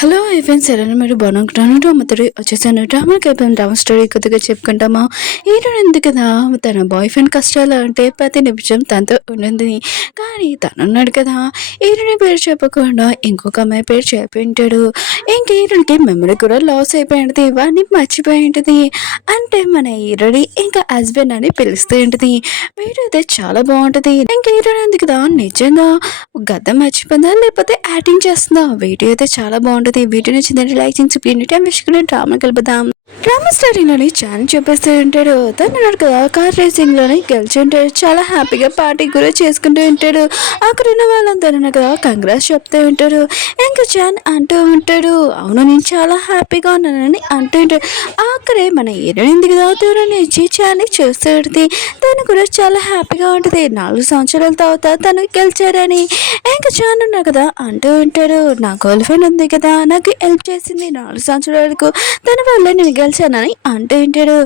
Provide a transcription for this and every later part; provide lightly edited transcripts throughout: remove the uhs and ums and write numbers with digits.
Hello friends, ఎలా మీరు బాగుంటున్నాను. డ్రామాతో వచ్చేసాను. డ్రామాకి అయిపోయిన డ్రామా స్టోరీ కొద్దిగా చెప్పుకుంటామా. హీరోయిన్ ఉంది కదా, తన బాయ్ ఫ్రెండ్ కష్టాలు అంటే ప్రతి నిమిషం తనతో ఉండింది. కానీ తను ఉన్నాడు కదా, హీరోయిన్ పేరు చెప్పకుండా ఇంకొక అమ్మాయి పేరు చెప్పింటాడు. ఇంక హీరోయిన్కి మెమరీ కూడా లాస్ అయిపోయింది, వాడిని మర్చిపోయి ఉంటుంది. అంటే మన హీరోని ఇంకా హస్బెండ్ అని పిలుస్తూ ఉంటుంది. వీడియో అయితే చాలా బాగుంటుంది. ఇంక హీరోయిన్ ఉంది కదా, నిజంగా గతం మర్చిపోయిందా లేకపోతే యాక్టింగ్ చేస్తుందా? వీడియో అయితే చాలా బాగుంటుంది. వీడియో నచ్చిందంటే లైక్ చేసి సబ్స్క్రైబ్ చేసుకుని డ్రామా కలుపుదాం. డ్రామా స్టార్టింగ్లోని ఛాన్ చెప్పేస్తూ ఉంటాడు. తను ఉన్నాడు కదా, కార్ రేసింగ్లోని గెలిచి ఉంటాడు. చాలా హ్యాపీగా పార్టీ కూడా చేసుకుంటూ ఉంటాడు. అక్కడ ఉన్న వాళ్ళందరూ కదా కంగ్రాట్స్ చెప్తూ ఉంటారు. ఇంకా ఛాన్ అంటూ ఉంటాడు, అవును నేను చాలా హ్యాపీగా ఉన్నానని అంటూ ఉంటాడు. అక్కడే మన హీరోయిన్ కదా, దూరం నుంచి ఛాన్ని చూస్తూ ఉంటుంది. తను కూడా చాలా హ్యాపీగా ఉంటుంది. 4 సంవత్సరాల తర్వాత తను గెలిచారని. ఇంకా ఛాన్ ఉన్నా కదా అంటూ ఉంటాడు, నా గర్ల్ ఫ్రెండ్ ఉంది కదా, నాకు హెల్ప్ చేసింది 4 సంవత్సరాలకు, తన వల్ల నేను గెలిచానని అంటూ ఉంటాడు.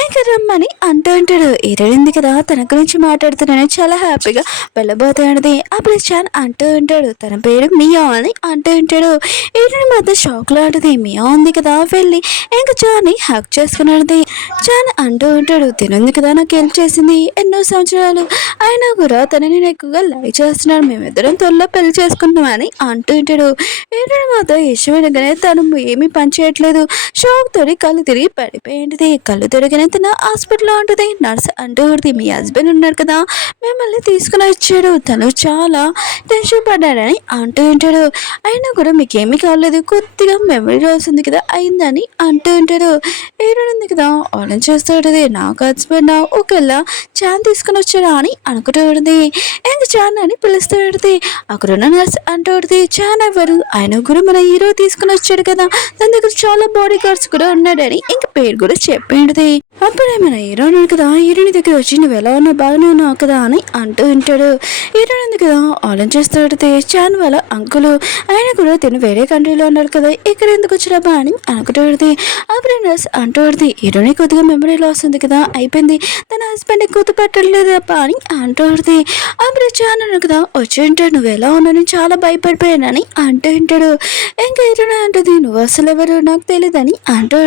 ఇంకా రమ్మని అంటూ ఉంటాడు. హీరోయింది కదా, తన గురించి మాట్లాడుతున్నాను, చాలా హ్యాపీగా వెళ్ళబోతాడు. అప్పుడు ఛాన్ అంటూ ఉంటాడు, తన పేరు మియా అని అంటూ ఉంటాడు. హీరోయిన్ మాత్రం షాక్ లో ఉంటుంది. మియా ఉంది కదా, వెళ్ళి ఇంకా ఛాన్ని హ్యాక్ చేసుకున్నాడు. ఛాన్ అంటూ ఉంటాడు, తినుంది కదా నాకు హెల్ప్ చేసింది ఎన్నో సంవత్సరాలు, అయినా కూడా తనని నేను ఎక్కువగా లైక్ చేస్తున్నాను, మేమిద్దరం త్వరలో పెళ్లి చేసుకుంటామని అంటూ ఉంటాడు. హీరోయిన్ మాత్రం ఇష్టమైనగానే తను ఏమీ పని చేయట్లేదు. షాక్ తోడి కళ్ళు తిరిగి పడిపోయింది. కళ్ళు తిరిగిన తన హాస్పిటల్లో ఉంటుంది. నర్స్ అంటూ ఉంటుంది, మీ హస్బెండ్ ఉన్నాడు కదా, మిమ్మల్ని తీసుకుని వచ్చాడు, తను చాలా టెన్షన్ పడ్డాడని అంటూ ఉంటాడు. అయినా కూడా మీకేమీ కాలేదు, కొద్దిగా మెమరీ లాస్ ఉంది కదా అయిందని అంటూ ఉంటాడు. హీరోయిన్ ఉంది కదా ఆలోచన చేస్తూ ఉంటుంది, నాకు హస్బెండ్ ఒకేలా ఛాన్ తీసుకుని వచ్చాడా అని అనుకుంటూ ఉంటుంది. ఇంకా ఛాన్ అని పిలుస్తూ ఉంటుంది. అక్కడున్న నర్స్ అంటూ ఉంటుంది, ఛాన్ ఎవరు, ఆయన కూడా మన హీరో తీసుకుని వచ్చాడు కదా, తన దగ్గర చాలా బాడీ గార్డ్స్ కూడా ఉన్నాడని ఇంక పేరు కూడా చెప్పేది. అప్పుడే మన హీరో ఉన్నాడు కదా, హీరోని దగ్గర వచ్చి నువ్వు ఎలా ఉన్నావు, బాగానే ఉన్నావు కదా అని అంటూ ఉంటాడు. హీరోయిన్ ఉంది కదా ఆలోచిస్తాడు, ఛాన్ వాళ్ళ అంకులు, ఆయన కూడా తిను వేరే కంట్రీలో ఉన్నాడు కదా, ఇక్కడ ఎందుకు వచ్చినాబా అని అనుకుంటుంది. అప్పుడే నర్స్ అంటూ హీరోని కొద్దిగా మెమరీ లాస్ ఉంది కదా, అయిపోయింది, తన హస్బెండ్ గుర్తుపట్టలేదప్ప అని అంటూ అప్పుడు ఛాన్ ఉన్నాడు కదా వచ్చి ఉంటాడు, నువ్వు ఎలా ఉన్నాను చాలా భయపడిపోయానని అంటూ ఉంటాడు. ఇంకా హీరోయిన్ అంటుంది, నువ్వు అసలు ఎవరు నాకు తెలియదని అంటూ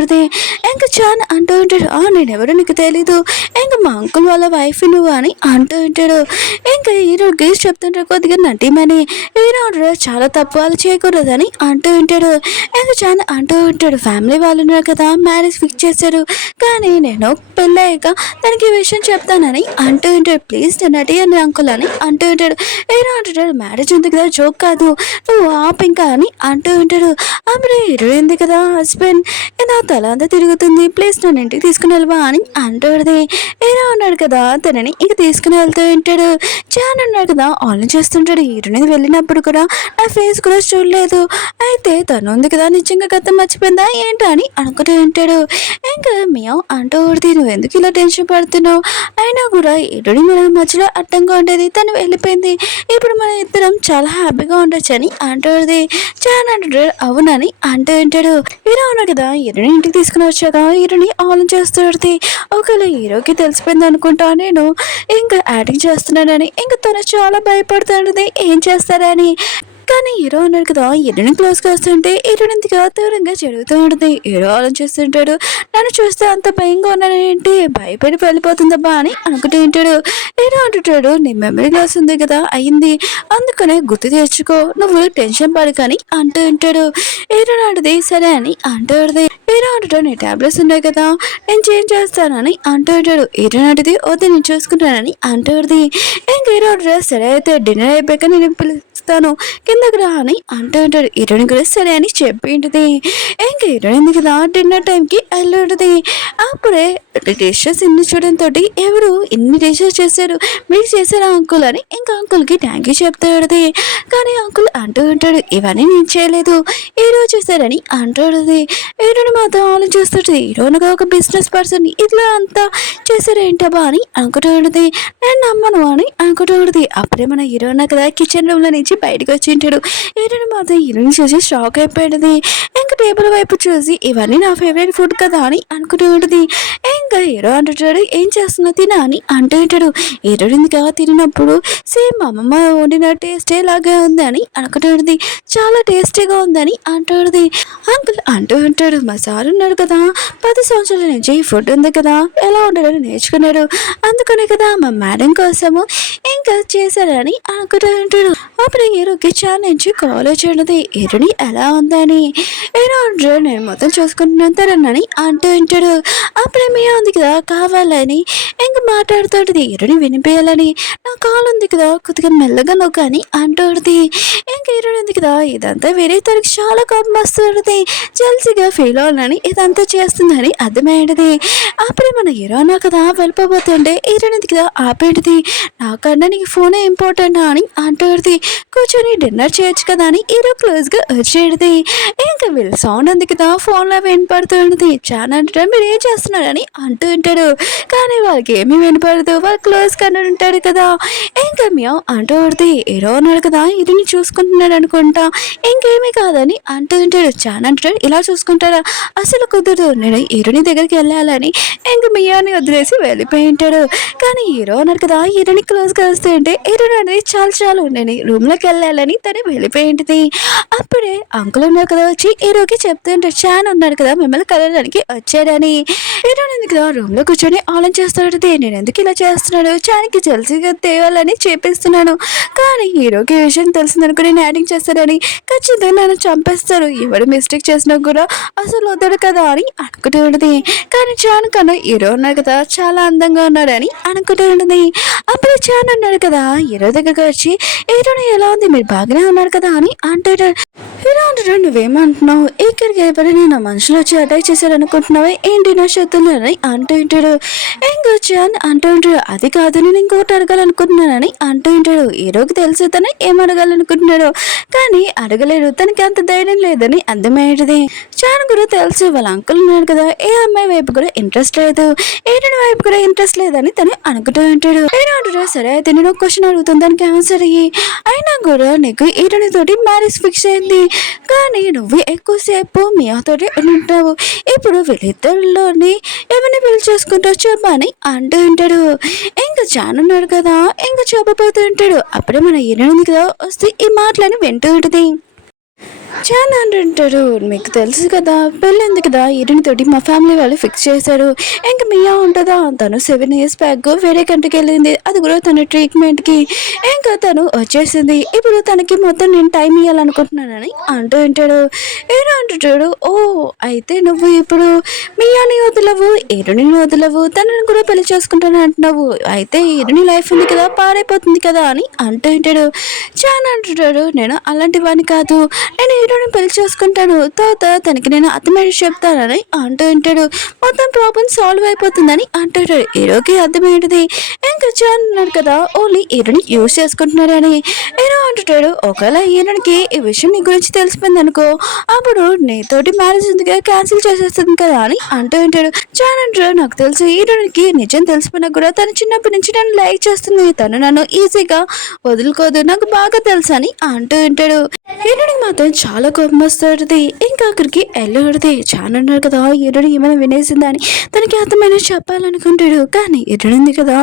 ఇంకా ఛాన్ అంటూ ఉంటాడు, నేనెవరు నీకు తెలీదు, ఇంకా మా అంకుల్ వాళ్ళ వైఫ్ నువ్వు అని అంటూ ఉంటాడు. ఇంకా హీరో గేస్ చెప్తుంటాడు, కొద్దిగా నటిమని, హీరో చాలా తప్పు వాళ్ళు చేయకూడదని అంటూ ఉంటాడు. ఇంకా ఛాన్ అంటూ ఉంటాడు, ఫ్యామిలీ వాళ్ళు ఉన్నారు కదా, మ్యారేజ్ ఫిక్స్ చేశారు, కానీ నేను పెళ్ళయ్యాక తనకి ఈ విషయం చెప్తానని అంటూ ఉంటాడు. ప్లీజ్ నటి అని అంకుల్ అని అంటూ ఉంటాడు. హీరో అంటుంటాడు, మ్యారేజ్ ఉంది కదా, జోక్ కాదు, నువ్వు ఆప్ ఇంకా అని అంటూ ఉంటాడు. అప్పుడు హీరో ఉంది కదా, హస్బెండ్ నా తల అంతా తిరుగుతుంది, ప్లీజ్ నన్ను ఇంటికి తీసుకుని వెళ్ళవా అని అంటాడు. హీరో ఉన్నాడు కదా, తనని ఇంక తీసుకుని వెళ్తూ ఉంటాడు. ఛాన్ ఉన్నాడు కదా ఆన్లైన్ చేస్తుంటాడు. హీరోని వెళ్ళినప్పుడు కూడా నా ఫేస్ కూడా చూడలేదు, అయితే తను ఉంది కదా నిజంగా గతం మర్చిపోయిందా ఏంటా అని అనుకుంటూ ఉంటాడు. ఇంకా మియా అంటూ నువ్వు ఎందుకు ఇలా టెన్షన్ పడుతున్నావు, అయినా కూడా హీరోని మన మధ్యలో అడ్డంగా ఉండేది, తను వెళ్ళిపోయింది, ఇప్పుడు మన ఇద్దరం చాలా హ్యాపీగా ఉండొచ్చు అని అంటాడు. ఛాన్ అంటాడు, అవునని అంటూ ఉంటాడు. హీరో ఉన్నాడు కదా, హీరోని ఇంటికి తీసుకుని వచ్చాక హీరోని ఆలోచన చేస్తాడు. ఒకవేళ హీరోకి తెలిసిపోయింది అనుకుంటా నేను ఇంకా యాక్టింగ్ చేస్తున్నానని, ఇంకా తను చాలా భయపడుతుంది ఏం చేస్తారని. కానీ హీరో ఉన్నాడు కదా, హీరోని క్లోజ్గా వస్తుంటే హీరోని ఇంతగా దూరంగా జరుగుతూ ఉంటుంది. హీరో ఆలోచిస్తుంటాడు, నన్ను చూస్తే అంత భయంగా ఉన్నానేంటి, భయపడి వెళ్ళిపోతుందబ్బా అని అనుకుంటూ ఉంటాడు. హీరో అంటుంటాడు, నీ మెమరీ లాస్ ఉంది కదా అయింది, అందుకనే గుర్తు తెచ్చుకో, నువ్వు టెన్షన్ పడకని అంటూ ఉంటాడు. హీరో అంటది సరే అని అంటాడు. హీరో అంటాడు, నీ టాబ్లెట్స్ ఉన్నాయి కదా, నేను చేంజ్ చేస్తానని అంటూ ఉంటాడు. హీరో అంటది వద్దు నేను చూసుకుంటానని అంటాడు. ఇంక హీరో అంటాడు, సరే అయితే డిన్నర్ అయిపోయాక నేను పిలుస్తాను కిందకి రా అని అంటూ ఉంటాడు. హీరోయిన్ కూడా సరే అని చెప్పింటుంది. ఇంకా హీరోయిన్ కదా డిన్నర్ టైంకి వెళ్ళి ఉంటుంది. అప్పుడే డిషెస్ ఇన్ని చూడడంతో ఎవరు ఇన్ని డిషెస్ చేశారు, మీరు చేశారా అంకుల్ అని ఇంకా అంకుల్కి థ్యాంక్ యూ చెప్తాడు. కానీ అంకుల్ అంటూ ఉంటాడు, ఇవన్నీ నేను చేయలేదు, హీరో చేశారని అంటాడు. హీరోని మాత్రం ఆలోచిస్తుంది, హీరోనుగా ఒక బిజినెస్ పర్సన్ ఇట్లా అంతా చేశారేంటబ్బా అని అనుకుంటూ ఉంటుంది. నేను నమ్మను అని అనుకుంటూ ఉంటుంది. అప్పుడే మన హీరోయిన్ కదా కిచెన్ రూమ్లో నుంచి నుంచి బయటకు వచ్చి ఉంటాడు. హీరోని మాత్రం హీరోని చూసి షాక్ అయిపోయింది. ఇంకా టేబుల్ వైపు చూసి ఇవన్నీ నా ఫేవరెట్ ఫుడ్ కదా అని అనుకుంటూ ఉంటుంది. ఇంకా హీరో అంటుంటాడు ఏం చేస్తున్నా తినా అని అంటూ ఉంటాడు. హీరో ఎందుకు తినప్పుడు సేమ్ అమ్మమ్మ వండిన టేస్టే లాగా ఉంది అని అనుకుంటూ ఉంటుంది. చాలా టేస్టీగా ఉందని అంటుంది. అంకుల్ అంటూ ఉంటాడు మా సార్ ఉన్నాడు కదా 10 సంవత్సరాల నుంచి ఈ ఫుడ్ ఉంది కదా ఎలా ఉండాలని నేర్చుకున్నాడు. అందుకనే కదా మా మేడం కోసము ఇంకా చేశారని అనుకుంటూ ఉంటాడు. అప్పుడు హీరోకి చాలా నుంచి కాలేజ్ ఉన్నది హీరోని ఎలా ఉందని. హీరో అంటాడు నేను మొత్తం చూసుకుంటున్నాను తరని అంటూ ఉంటాడు. అప్పుడే మీ ఉంది కదా కావాలని ఇంక మాట్లాడుతుంది హీరోని వినిపించాలని. నా కాలు ఉంది కదా కొద్దిగా మెల్లగా నొక్క అని అంటుంది. ఇంక హీరోని ఉంది కదా ఇదంతా వేరే తనకి చాలా కోపం వస్తుంది. జల్సీగా ఫీల్ అవునని ఇదంతా చేస్తుందని అర్థమైంది. అప్పుడే మన హీరోనా కదా వెళ్ళిపోతుంటే హీరోని ఉంది కదా ఆపేటిది. నాకన్నా నీకు ఫోనే ఇంపార్టెంట్ అని అంటుంది. కూర్చొని డిన్నర్ చేయొచ్చు కదా అని హీరో క్లోజ్గా వచ్చేది. ఇంకా వీళ్ళ సౌండ్ ఉంది కదా ఫోన్లో వినపడుతుంది. చాలా అంటే మీరు ఏం చేస్తున్నారని అంటూ ఉంటాడు. కానీ వాళ్ళకి ఏమీ వినపడదు. వాళ్ళు క్లోజ్ కన్నా ఉంటాడు కదా. ఇంకా మేము అంటూ ఉంటుంది హీరో ఉన్నాడు కదా హీరోని చూసుకుంటున్నాడు అనుకుంటా ఇంకేమీ కాదని అంటూ ఉంటాడు. చాలా అంటాడు ఇలా చూసుకుంటాడా అసలు కుదరదు నేను హీరోని దగ్గరికి వెళ్ళాలని ఇంక మియాని వదిలేసి వెళ్ళిపోయి ఉంటాడు. కానీ హీరో ఉన్నాడు కదా హీరోని క్లోజ్గా వస్తూ ఉంటే హీరోని అనేది చాలు నేను రూమ్లోకి వెళ్ళాలని తను వెళ్ళిపోయి ఉంటుంది. అప్పుడే అంకుల్ ఉన్నారు కదా వచ్చి హీరోకి చెప్తూ ఉంటాడు చాన్ ఉన్నాడు కదా మిమ్మల్ని కలవడానికి వచ్చాడని. హీరోని ఎందుకు కదా రూమ్లో కూర్చొని ఆలోచిస్తాడు నేను ఎందుకు ఇలా చేస్తున్నాడు చానికి జల్సీగా తేవాలని చేపిస్తున్నాను. కానీ హీరోకి ఈ విషయం తెలిసిందనుకుని నేను యాక్టింగ్ చేస్తానని ఖచ్చితంగా నన్ను చంపేస్తారు. ఎవరు మిస్టేక్ చేసినా కూడా అసలు వద్దడు కదా అని అనుకుంటూ ఉంటుంది. కానీ చాన్ కన్నా హీరో ఉన్నాడు కదా చాలా అందంగా ఉన్నాడని అనుకుంటూ ఉంటుంది. అప్పుడు చాన్ ఉన్నాడు కదా హీరో దగ్గరకు వచ్చి హీరోని ఎలా ఉంది మీరు బాగానే ఉన్నారు కదా అని అంటాడు. హీరో అంటాడు నువ్వేమంటున్నావు ఇక్కడికి ఎవరైనా నా మనుషులు వచ్చి అటాక్ చేశారు అనుకుంటున్నావా ఏంటి నా శత్రులు అని అంటూ ఉంటాడు. ఇంకొచ్చాను అంటూ ఉంటాడు అది కాదు నేను ఇంకోటి అడగాలనుకుంటున్నానని అంటూ ఉంటాడు. హీరోకి తెలుసు తను ఏం అడగాలనుకుంటున్నాడు కానీ అడగలేడు తనకి అంత ధైర్యం లేదని అర్థమయ్యేది. చాన్ కూడా తెలుసు వాళ్ళ అంకుల్ ఉన్నాడు కదా ఏ అమ్మాయి వైపు కూడా ఇంట్రెస్ట్ లేదు ఏడని వైపు కూడా ఇంట్రెస్ట్ లేదని తను అనుకుంటూ ఉంటాడు. హీరో అంటాడు సరే అయితే నేను ఒక క్వశ్చన్ అడుగుతాను దానికి ఆన్సర్ అయ్యి అయినా కూడా నీకు ఈడని తోటి మ్యారేజ్ ఫిక్స్ అయింది కానీ నువ్వు ఎక్కువసేపు మీ తోటి ఉంటావు ఇప్పుడు వీళ్ళిద్దరిలోని ఎవరిని పెళ్లి చేసుకుంటావు చెప్పని అంటూ ఉంటాడు. ఇంకా చాన్ ఉన్నాడు కదా ఇంకా చెప్పబోతూ ఉంటాడు. అప్పుడే మన హీరోయిన్ కదా వస్తే ఈ మాటలని వింటూ ఉంటుంది. చాలా అంటుంటాడు మీకు తెలుసు కదా పెళ్ళింది కదా తోటి మా ఫ్యామిలీ వాళ్ళు ఫిక్స్ చేశారు. ఇంకా మియా ఉంటుందా తను 7 years బ్యాక్ వేరే కంట్రీకి వెళ్ళింది అది కూడా తన ట్రీట్మెంట్కి ఇంకా తను వచ్చేసింది. ఇప్పుడు తనకి మొత్తం నేను టైం ఇవ్వాలనుకుంటున్నానని అంటూ ఉంటాడు. ఏదో అంటుంటాడు ఓ అయితే నువ్వు ఇప్పుడు మియాని వదలవు ఎరుని వదలవు తనని కూడా పెళ్లి చేసుకుంటాను అంటున్నావు అయితే ఎరుని లైఫ్ ఉంది కదా పాడైపోతుంది కదా అని అంటూ ఉంటాడు. చాలా అంటుంటాడు నేను అలాంటి వాడిని కాదు నేను హీరోని పెళ్లి చేసుకుంటాను తర్వాత తనకి నేను అర్థమయ్యేది చెప్తానని అంటూ ఉంటాడు. మొత్తం ప్రాబ్లం సాల్వ్ అయిపోతుందని అంటాడు. హీరోకి అర్థమయ్యేది. ఇంకా చాన్ ఉన్నాడు కదా ఓన్లీ హీరోని యూజ్ చేసుకుంటున్నాడని. హీరో అంటుంటాడు ఒకవేళ హీరోనికి ఈ విషయం నీ గురించి తెలిసిపోయింది అనుకో అప్పుడు నీతోటి మ్యారేజ్ ఎందుకు క్యాన్సిల్ చేసేస్తుంది కదా అని అంటూ ఉంటాడు. చాన్ అంటాడు నాకు తెలుసు హీరోనికి నిజం తెలిసిపోయినా కూడా తను చిన్నప్పటి నుంచి నన్ను లైక్ చేస్తుంది తను నన్ను ఈజీగా వదులుకోదు నాకు బాగా తెలుసు అని అంటూ ఉంటాడు. హీరోనికి మాత్రం చాలా కోపం వస్తుంది. ఇంకా అక్కడికి వెళ్ళాడుది చాలా అన్నాడు కదా హీరోని ఏమైనా వినేసిందని తనకి అర్థమైన చెప్పాలనుకుంటాడు. కానీ హీరోనింది కదా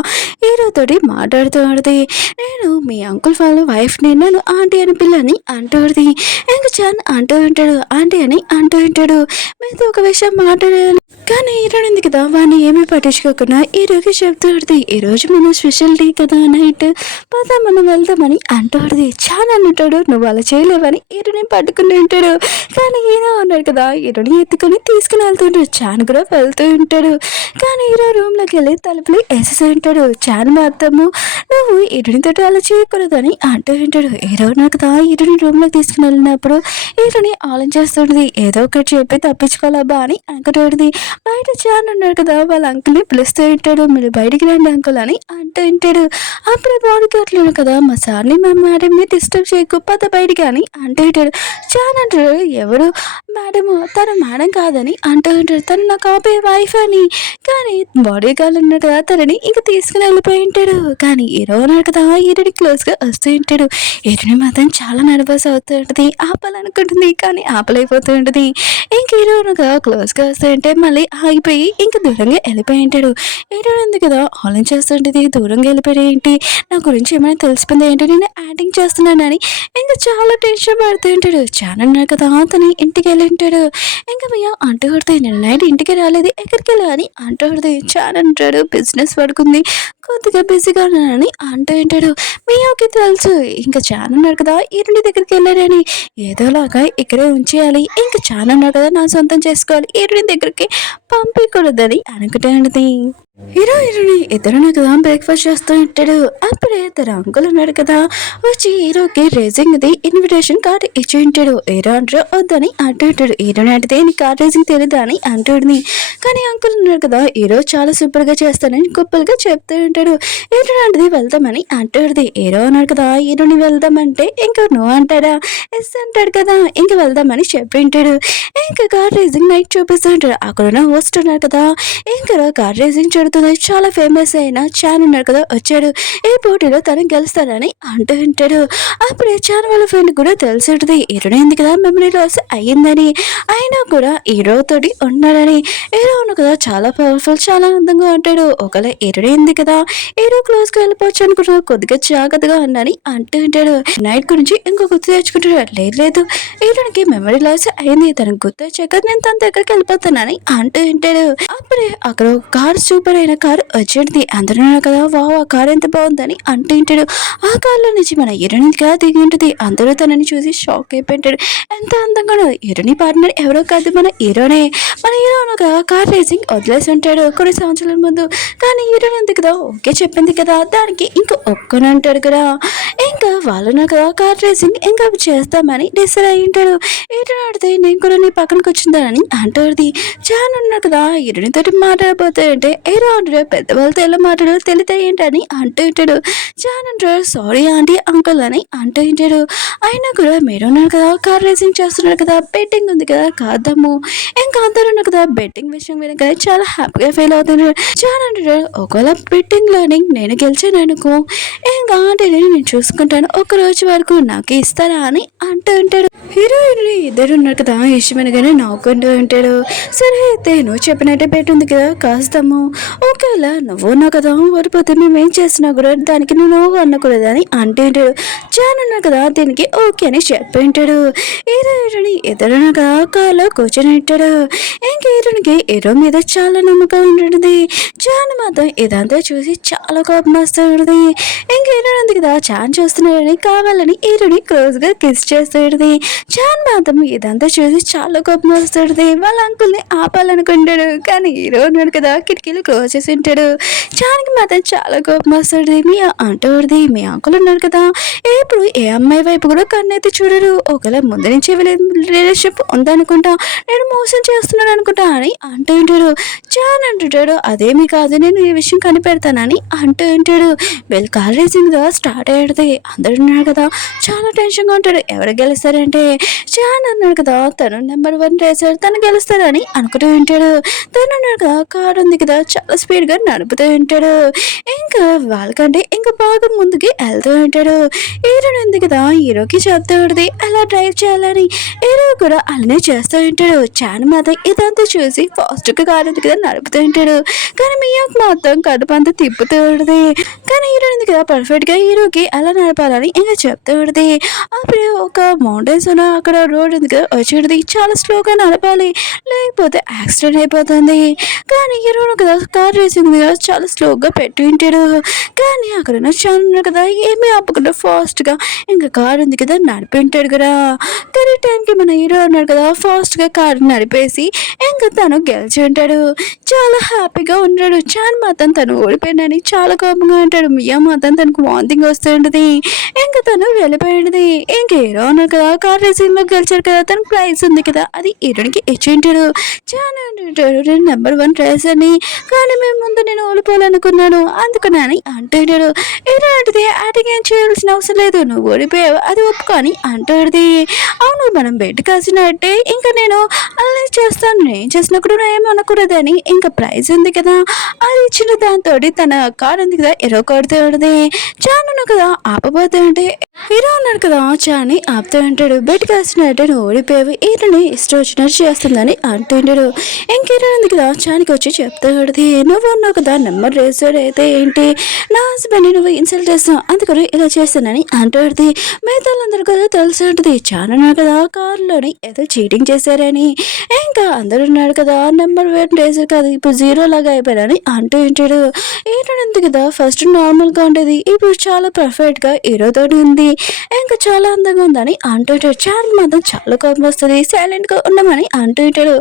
హీరోతోటి మాట్లాడుతూ ఆడితే నేను మీ అంకుల్ వాళ్ళ వైఫ్ని నన్ను ఆంటీ అని పిల్లని అంటూడిది. ఇంకా చాన్ అంటూ ఉంటాడు ఆంటీ అని అంటూ ఉంటాడు. మీతో ఒక విషయం మాట్లాడాలి కానీ హీరోనింది కదా వాడిని ఏమీ పట్టించుకోకుండా హీరోకి చెప్తూ ఆడితే ఈరోజు మన స్పెషల్ డే కదా నైట్ పద మనం వెళ్దామని అంటాడుది. చాలా అంటాడు నువ్వు అలా చేయలేవని హీరోని పట్టుకుని ఉంటాడు. కానీ హీరో ఉన్నాడు కదా హీరోని ఎత్తుకొని తీసుకుని వెళ్తుంటాడు. చాన్ కూడా వెళ్తూ ఉంటాడు. కానీ హీరో రూమ్లోకి వెళ్ళి తలుపులు వేసేసి ఉంటాడు. చాన్ మాత్రము నువ్వు హీరోనితో అలా చేయకూడదని అంటూ ఉంటాడు. హీరో ఉన్నాడు కదా హీరోని రూమ్లోకి తీసుకుని వెళ్ళినప్పుడు హీరోని ఆలోచిస్తుంటది. ఏదో ఒకటి చెప్పి తప్పించుకోవాలబ్బా అని అనుకుంటుంది. బయట చాన్ ఉన్నాడు కదా, వాళ్ళ అంకుల్ని పిలుస్తూ ఉంటాడు. మీరు బయటికి రండి అంకుల్ అని అంటూ ఉంటాడు. అప్పుడే బాడీ గార్డ్లు కదా, మా సార్ని మా మేడంని డిస్టర్బ్ చేయకు, పద బయటికి అని అంటూ ఉంటాడు. చాన్ అంటాడు, ఎవరు మేడము, తను మేడం కాదని అంటూ ఉంటాడు. తను నా కాబోయే వైఫ్ అని. కానీ బాడీ గార్డ్ ఉన్నాడు కదా, తనని ఇంక తీసుకుని వెళ్ళిపోయి ఉంటాడు. కానీ హీరో ఉన్నాడు కదా, హీరోని క్లోజ్గా వస్తూ ఉంటాడు. హీరోని మాత్రం చాలా నర్వస్ అవుతూ ఉంటుంది. ఆపాలనుకుంటుంది కానీ ఆపలేకపోతూ ఉంటుంది. ఇంక హీరో కదా క్లోజ్గా వస్తూ ఉంటే మళ్ళీ ఆగిపోయి ఇంక దూరంగా వెళ్ళిపోయి ఉంటాడు. హీరో ఉంది కదా ఆలోచిస్తుంటుంది, దూరంగా వెళ్ళిపోయి ఏంటి, నా గురించి ఏమైనా తెలిసిపోయింది ఏంటి, నేను యాక్టింగ్ చేస్తున్నానని ఇంకా చాలా టెన్షన్ పడుతూ ఉంటాడు. చాలా అన్నాడు కదా, అతని ఇంటికి వెళ్ళి ఉంటాడు. ఇంకా మియా అంటూ కొడతాయి, నేను నైట్ ఇంటికి రాలేదు, ఎక్కడికి వెళ్ళా అని అంటూ కొడతాయి. చాలా అంటాడు, బిజినెస్ పడుకుంది, కొద్దిగా బిజీగా ఉన్నానని అంటూ ఉంటాడు. మియాకి తెలుసు ఇంకా చాలా అన్నాడు కదా ఇంటి దగ్గరికి వెళ్ళారని, ఏదోలాగా ఇక్కడే ఉంచేయాలి, ఇంకా చాలా అన్నాడు కదా నా సొంతం చేసుకోవాలి, ఇంటి దగ్గరికి పంపించకూడదని అనుకుంటూ ఉంటుంది. హీరోని ఇద్దరు కదా బ్రేక్ఫాస్ట్ చేస్తూ ఉంటాడు. అప్పుడే తన అంకుల్ ఉన్నాడు కదా, వచ్చి హీరోకి రేసింగ్ ది ఇన్విటేషన్ కార్డ్ ఇచ్చి ఉంటాడు. హీరో అంటారు వద్దని అంటూ ఉంటాడు. హీరోని అంటే నీ కార్డ్ రేసింగ్ తెలియదా అని అంటుంది. కానీ అంకుల్ ఉన్నాడు కదా, హీరో చాలా సూపర్ గా చేస్తానని గొప్పలుగా చెప్తూ ఉంటాడు. హీరో అంటే వెళ్దామని అంటుంది. హీరో అన్నాడు కదా, హీరోని వెళ్దామంటే ఇంకా నువ్వు అంటాడా, ఎస్ అంటాడు కదా, ఇంక వెళ్దామని చెప్పి ఉంటాడు. ఇంకా కార్ రేసింగ్ నైట్ చూపిస్తూ ఉంటాడు. అక్కడున్న హోస్ట్ ఉన్నాడు కదా, ఇంకా కార్ రేసింగ్ చూడుతుంది. చాలా ఫేమస్ అయిన చాన్ ఉన్నాడు కదా, వచ్చాడు. ఈ పోటీలో తను గెలుస్తాడని అంటూ ఉంటాడు. అప్పుడే చాన్ వాళ్ళ ఫ్రెండ్ కూడా తెలిసి ఉంటుంది, హీరోనే ఉంది కదా మెమరీ లాస్ అయ్యిందని, అయినా కూడా హీరో తోటి ఉన్నాడని. హీరో ఉన్న కదా చాలా పవర్ఫుల్, చాలా అందంగా ఉంటాడు. ఒకవేళ హీరోనే ఉంది కదా, హీరో క్లోజ్ గా వెళ్ళిపోవచ్చు అనుకున్నాడు, కొద్దిగా జాగ్రత్తగా ఉందని అంటూ ఉంటాడు. నైట్ గురించి ఇంకో గుర్తు తెచ్చుకుంటాడు. లేదు హీరోనికి మెమరీ లాస్ అయింది, తనకు గుర్తు వచ్చాక నేను తన దగ్గరికి వెళ్ళిపోతానని అంటూ ఉంటాడు. అప్పుడే అక్కడ ఒక కార్ సూపర్ అయిన కార్ వచ్చేది. అందరూ కదా వావ్ ఆ కార్ ఎంత బాగుందని అంటూ ఉంటాడు. ఆ కార్లో నుంచి మన హీరోనిగా దిగి ఉంటుంది. అందరూ తనని చూసి షాక్ అయిపోయింటాడు. ఎంత అందంగా హీరోని పార్ట్నర్ ఎవరో కాదు మన హీరోనే. మన హీరోనుగా కార్ రేసింగ్ వదిలేసి ఉంటాడు కొన్ని సంవత్సరాల ముందు. కానీ హీరోని ఉంది కదా ఓకే చెప్పింది కదా, దానికి ఇంకా ఒప్పుకొని అంటాడు కదా. ఇంకా వాళ్ళు కదా కార్ రేసింగ్ ఇంకా చేస్తామని డిసైడ్ అయి ఉంటాడు. హీరో ఆడితే నేను కూడా నీ పక్కనకి వచ్చిందానని అంటాడు. చాలా ఉన్నాడు కదా హీరోని తోటి మాట్లాడబోతే అంటే హీరో అంటాడు, పెద్దవాళ్ళతో ఎలా మాట్లాడాలో తెలితే ఏంటని అంటూ ఉంటాడు. చాలా అంటాడు, సారీ ఆంటీ అంకుల్ అని అంటూ ఉంటాడు. అయినా కూడా మీరు ఉన్నారు కదా కార్ రేసింగ్ చేస్తున్నారు కదా, బెట్టింగ్ ఉంది కదా కాద్దాము. ఇంకా అందరూ ఉన్నారు కదా బెట్టింగ్ విషయం మీద కదా చాలా హ్యాపీగా ఫీల్ అవుతున్నాడు. చాలా అంటాడు, ఒకవేళ బెట్టింగ్ లోని నేను గెలిచాను అనుకో, ఇంకా ఆంటీని నేను చూసుకుంటాను, ఒక రోజు వరకు నాకు ఇస్తారా అని అంటూ ఉంటాడు. హీరోయిన్ ఇద్దరు ఉన్నారు కదా ఇష్టమైనగానే నవ్వుకుంటూ ఉంటాడు. సరే అయితే నువ్వు చెప్పినట్టే బెట్ ఉంది కదా కాస్తాము, ఒకవేళ నువ్వు ఉన్నా కదా ఓడిపోతే మేమేం చేస్తున్నా కూడా దానికి నువ్వు అనకూడదు అని అంటూ ఉంటాడు. చాలా ఉన్నారు కదా దీనికి ఓకే అని చెప్పి ఉంటాడు. హీరోయిన్ ఇద్దరు కదా కార్లో కూర్చొని ఉంటాడు. ఇంక హీరోనికి హీరో మీద చాలా నమ్మకం ఉంటుంది. చాలా మాత్రం ఇదంతా చూసి చాలా కోపం వస్తూ ఉంటుంది. ఇంక హీరోయిన్ ఉంది కదా చాన్ చూస్తున్నాడని కావాలని హీరోని క్లోజ్ గా కిస్ చేస్తుంది. చాన్ మాత్రం ఇదంతా చూసి చాలా కోపం వస్తుంది. వాళ్ళ అంకుల్ని ఆపాలనుకుంటాడు. కానీ హీరో ఉన్నాడు కదా కిటికీలు క్లోజ్ చేసి ఉంటాడు. చాన్కి మాత్రం చాలా కోపం వస్తుంది. మీ అంటూది మీ అంకుల్ ఉన్నాడు కదా ఎప్పుడు ఏ అమ్మాయి వైపు కూడా కన్నెత్తి చూడరు, ఒకవేళ ముందు నుంచి రిలేషన్షిప్ ఉందనుకుంటా, నేను మోసం చేస్తున్నాను అనుకుంటా అని అంటూ ఉంటాడు. చాన్ అంటుంటాడు, అదేమీ కాదు నేను ఈ విషయం కనిపెడతానని అంటూ ఉంటాడు. వీళ్ళు కార్ రేసింగ్ స్టార్ట్ అయ్యేది. అందరు ఉన్నారు కదా చాలా టెన్షన్గా ఉంటాడు. ఎవరు గెలుస్తారంటే చాన్ అన్నాడు కదా తను నెంబర్ 1 రేసర్, తను గెలుస్తారని అనుకుంటూ ఉంటాడు. తను అన్నాడు కదా కార్ ఉంది కదా చాలా స్పీడ్గా నడుపుతూ ఉంటాడు. ఇంకా వాళ్ళకంటే ఇంకా బాగా ముందుకి వెళ్తూ ఉంటాడు. హీరో ఉంది కదా హీరోకి చెప్తూ ఉంటుంది అలా డ్రైవ్ చేయాలని. హీరో కూడా అలానే చేస్తూ ఉంటాడు. చాన్ మాత్రం ఇదంతా చూసి ఫాస్ట్గా కార్ ఉంది కదా నడుపుతూ ఉంటాడు. కానీ మియాక్ మాత్రం కడుపు అంతా తిప్పుతూ ఉంటుంది. కానీ హీరో ఉంది కదా పర్ఫెక్ట్గా హీరోకి అలా నడపాలని ఇంకా చెప్తూ ఉంటుంది. అప్పుడు ఒక మౌంటైన్స్ ఉన్న అక్కడ రోడ్ ఉంది కదా వచ్చేది, చాలా స్లోగా నడపాలి లేకపోతే యాక్సిడెంట్ అయిపోతుంది. కానీ హీరో కదా కార్ రేసింగ్ కదా చాలా స్లోగా పెట్టి ఉంటాడు. కానీ అక్కడ ఉన్న చాన్ ఉన్నాడు కదా ఏమీ ఆపకుండా ఫాస్ట్గా ఇంకా కార్ ఉంది కదా నడిపి ఉంటాడు కదా. కానీ టైంకి మన హీరో ఉన్నాడు కదా ఫాస్ట్గా కార్ నడిపేసి ఇంకా తను గెలిచి ఉంటాడు. చాలా హ్యాపీగా ఉన్నాడు. చాన్ మాత్రం తను ఓడిపోయినని చాలా కోపంగా ఉంటాడు. మియా మాత్రం తనకు వాంతింగ్ వస్తూ ఉంటుంది. ఇంకా తను వెళ్ళిపోయింది. ఇంక హీరో ఉన్నాడు కదా కార్ రేసింగ్లో గెలిచాడు ఉంటారు కదా, తనకు ప్రైజ్ ఉంది కదా, అది హీరోయిన్కి ఇచ్చి ఉంటాడు. చాలా ఉంటాడు, నేను నెంబర్ 1 ప్రైజ్ అని, కానీ మేము ముందు నేను ఓడిపోవాలనుకున్నాను అందుకని అంటాడు. ఇలాంటిది యాటింగ్ ఏం చేయాల్సిన అవసరం లేదు, నువ్వు ఓడిపోయావు అది ఒప్పుకొని అంటాడుది. అవును మనం బెడ్ కాసినట్టే ఇంకా నేను అలా చేస్తాను, నేను చేసినప్పుడు ఏం అనకూడదని, ఇంకా ప్రైజ్ ఉంది కదా అది ఇచ్చిన దాంతో తన కార్ ఉంది కదా ఎరో కొడుతుంది. చాను కదా ఆపబోతూ అంటే హీరో ఉన్నాడు కదా, చాని ఆపుతూ ఉంటాడు. బెడ్ కాసినట్టే నువ్వు ఓడిపోయావు, ఈయనని ఇష్టం వచ్చినట్టు చేస్తుందని అంటుంటాడు. ఇంకేదో ఉంది కదా చానికి వచ్చి చెప్తాడు, నువ్వు ఉన్నావు కదా నెంబర్ రేసర్ అయితే ఏంటి, నా హస్బెండ్ నువ్వు ఇన్సల్ట్ చేస్తావు అందుకని ఇలా చేస్తానని అంటాడుది. మిగతాళ్ళందరూ కదా తెలిసి ఉంటుంది, చాలా ఉన్నాడు కదా కారులోని ఏదో చీటింగ్ చేశారని, ఇంకా అందరూ ఉన్నాడు కదా నెంబర్ 1 రేసర్ కాదు ఇప్పుడు 0 లాగా అయిపోయారని అంటూ ఉంటాడు. ఏంటంటే కదా ఫస్ట్ నార్మల్గా ఉండేది ఇప్పుడు చాలా పర్ఫెక్ట్గా హీరోతో ఉంది, ఇంకా చాలా అందంగా ఉందని అంటుంటాడు. చాలా మాత్రం చాలా కోపం వస్తుంది, సైలెంట్గా ఉండమని అంటుంటాడు.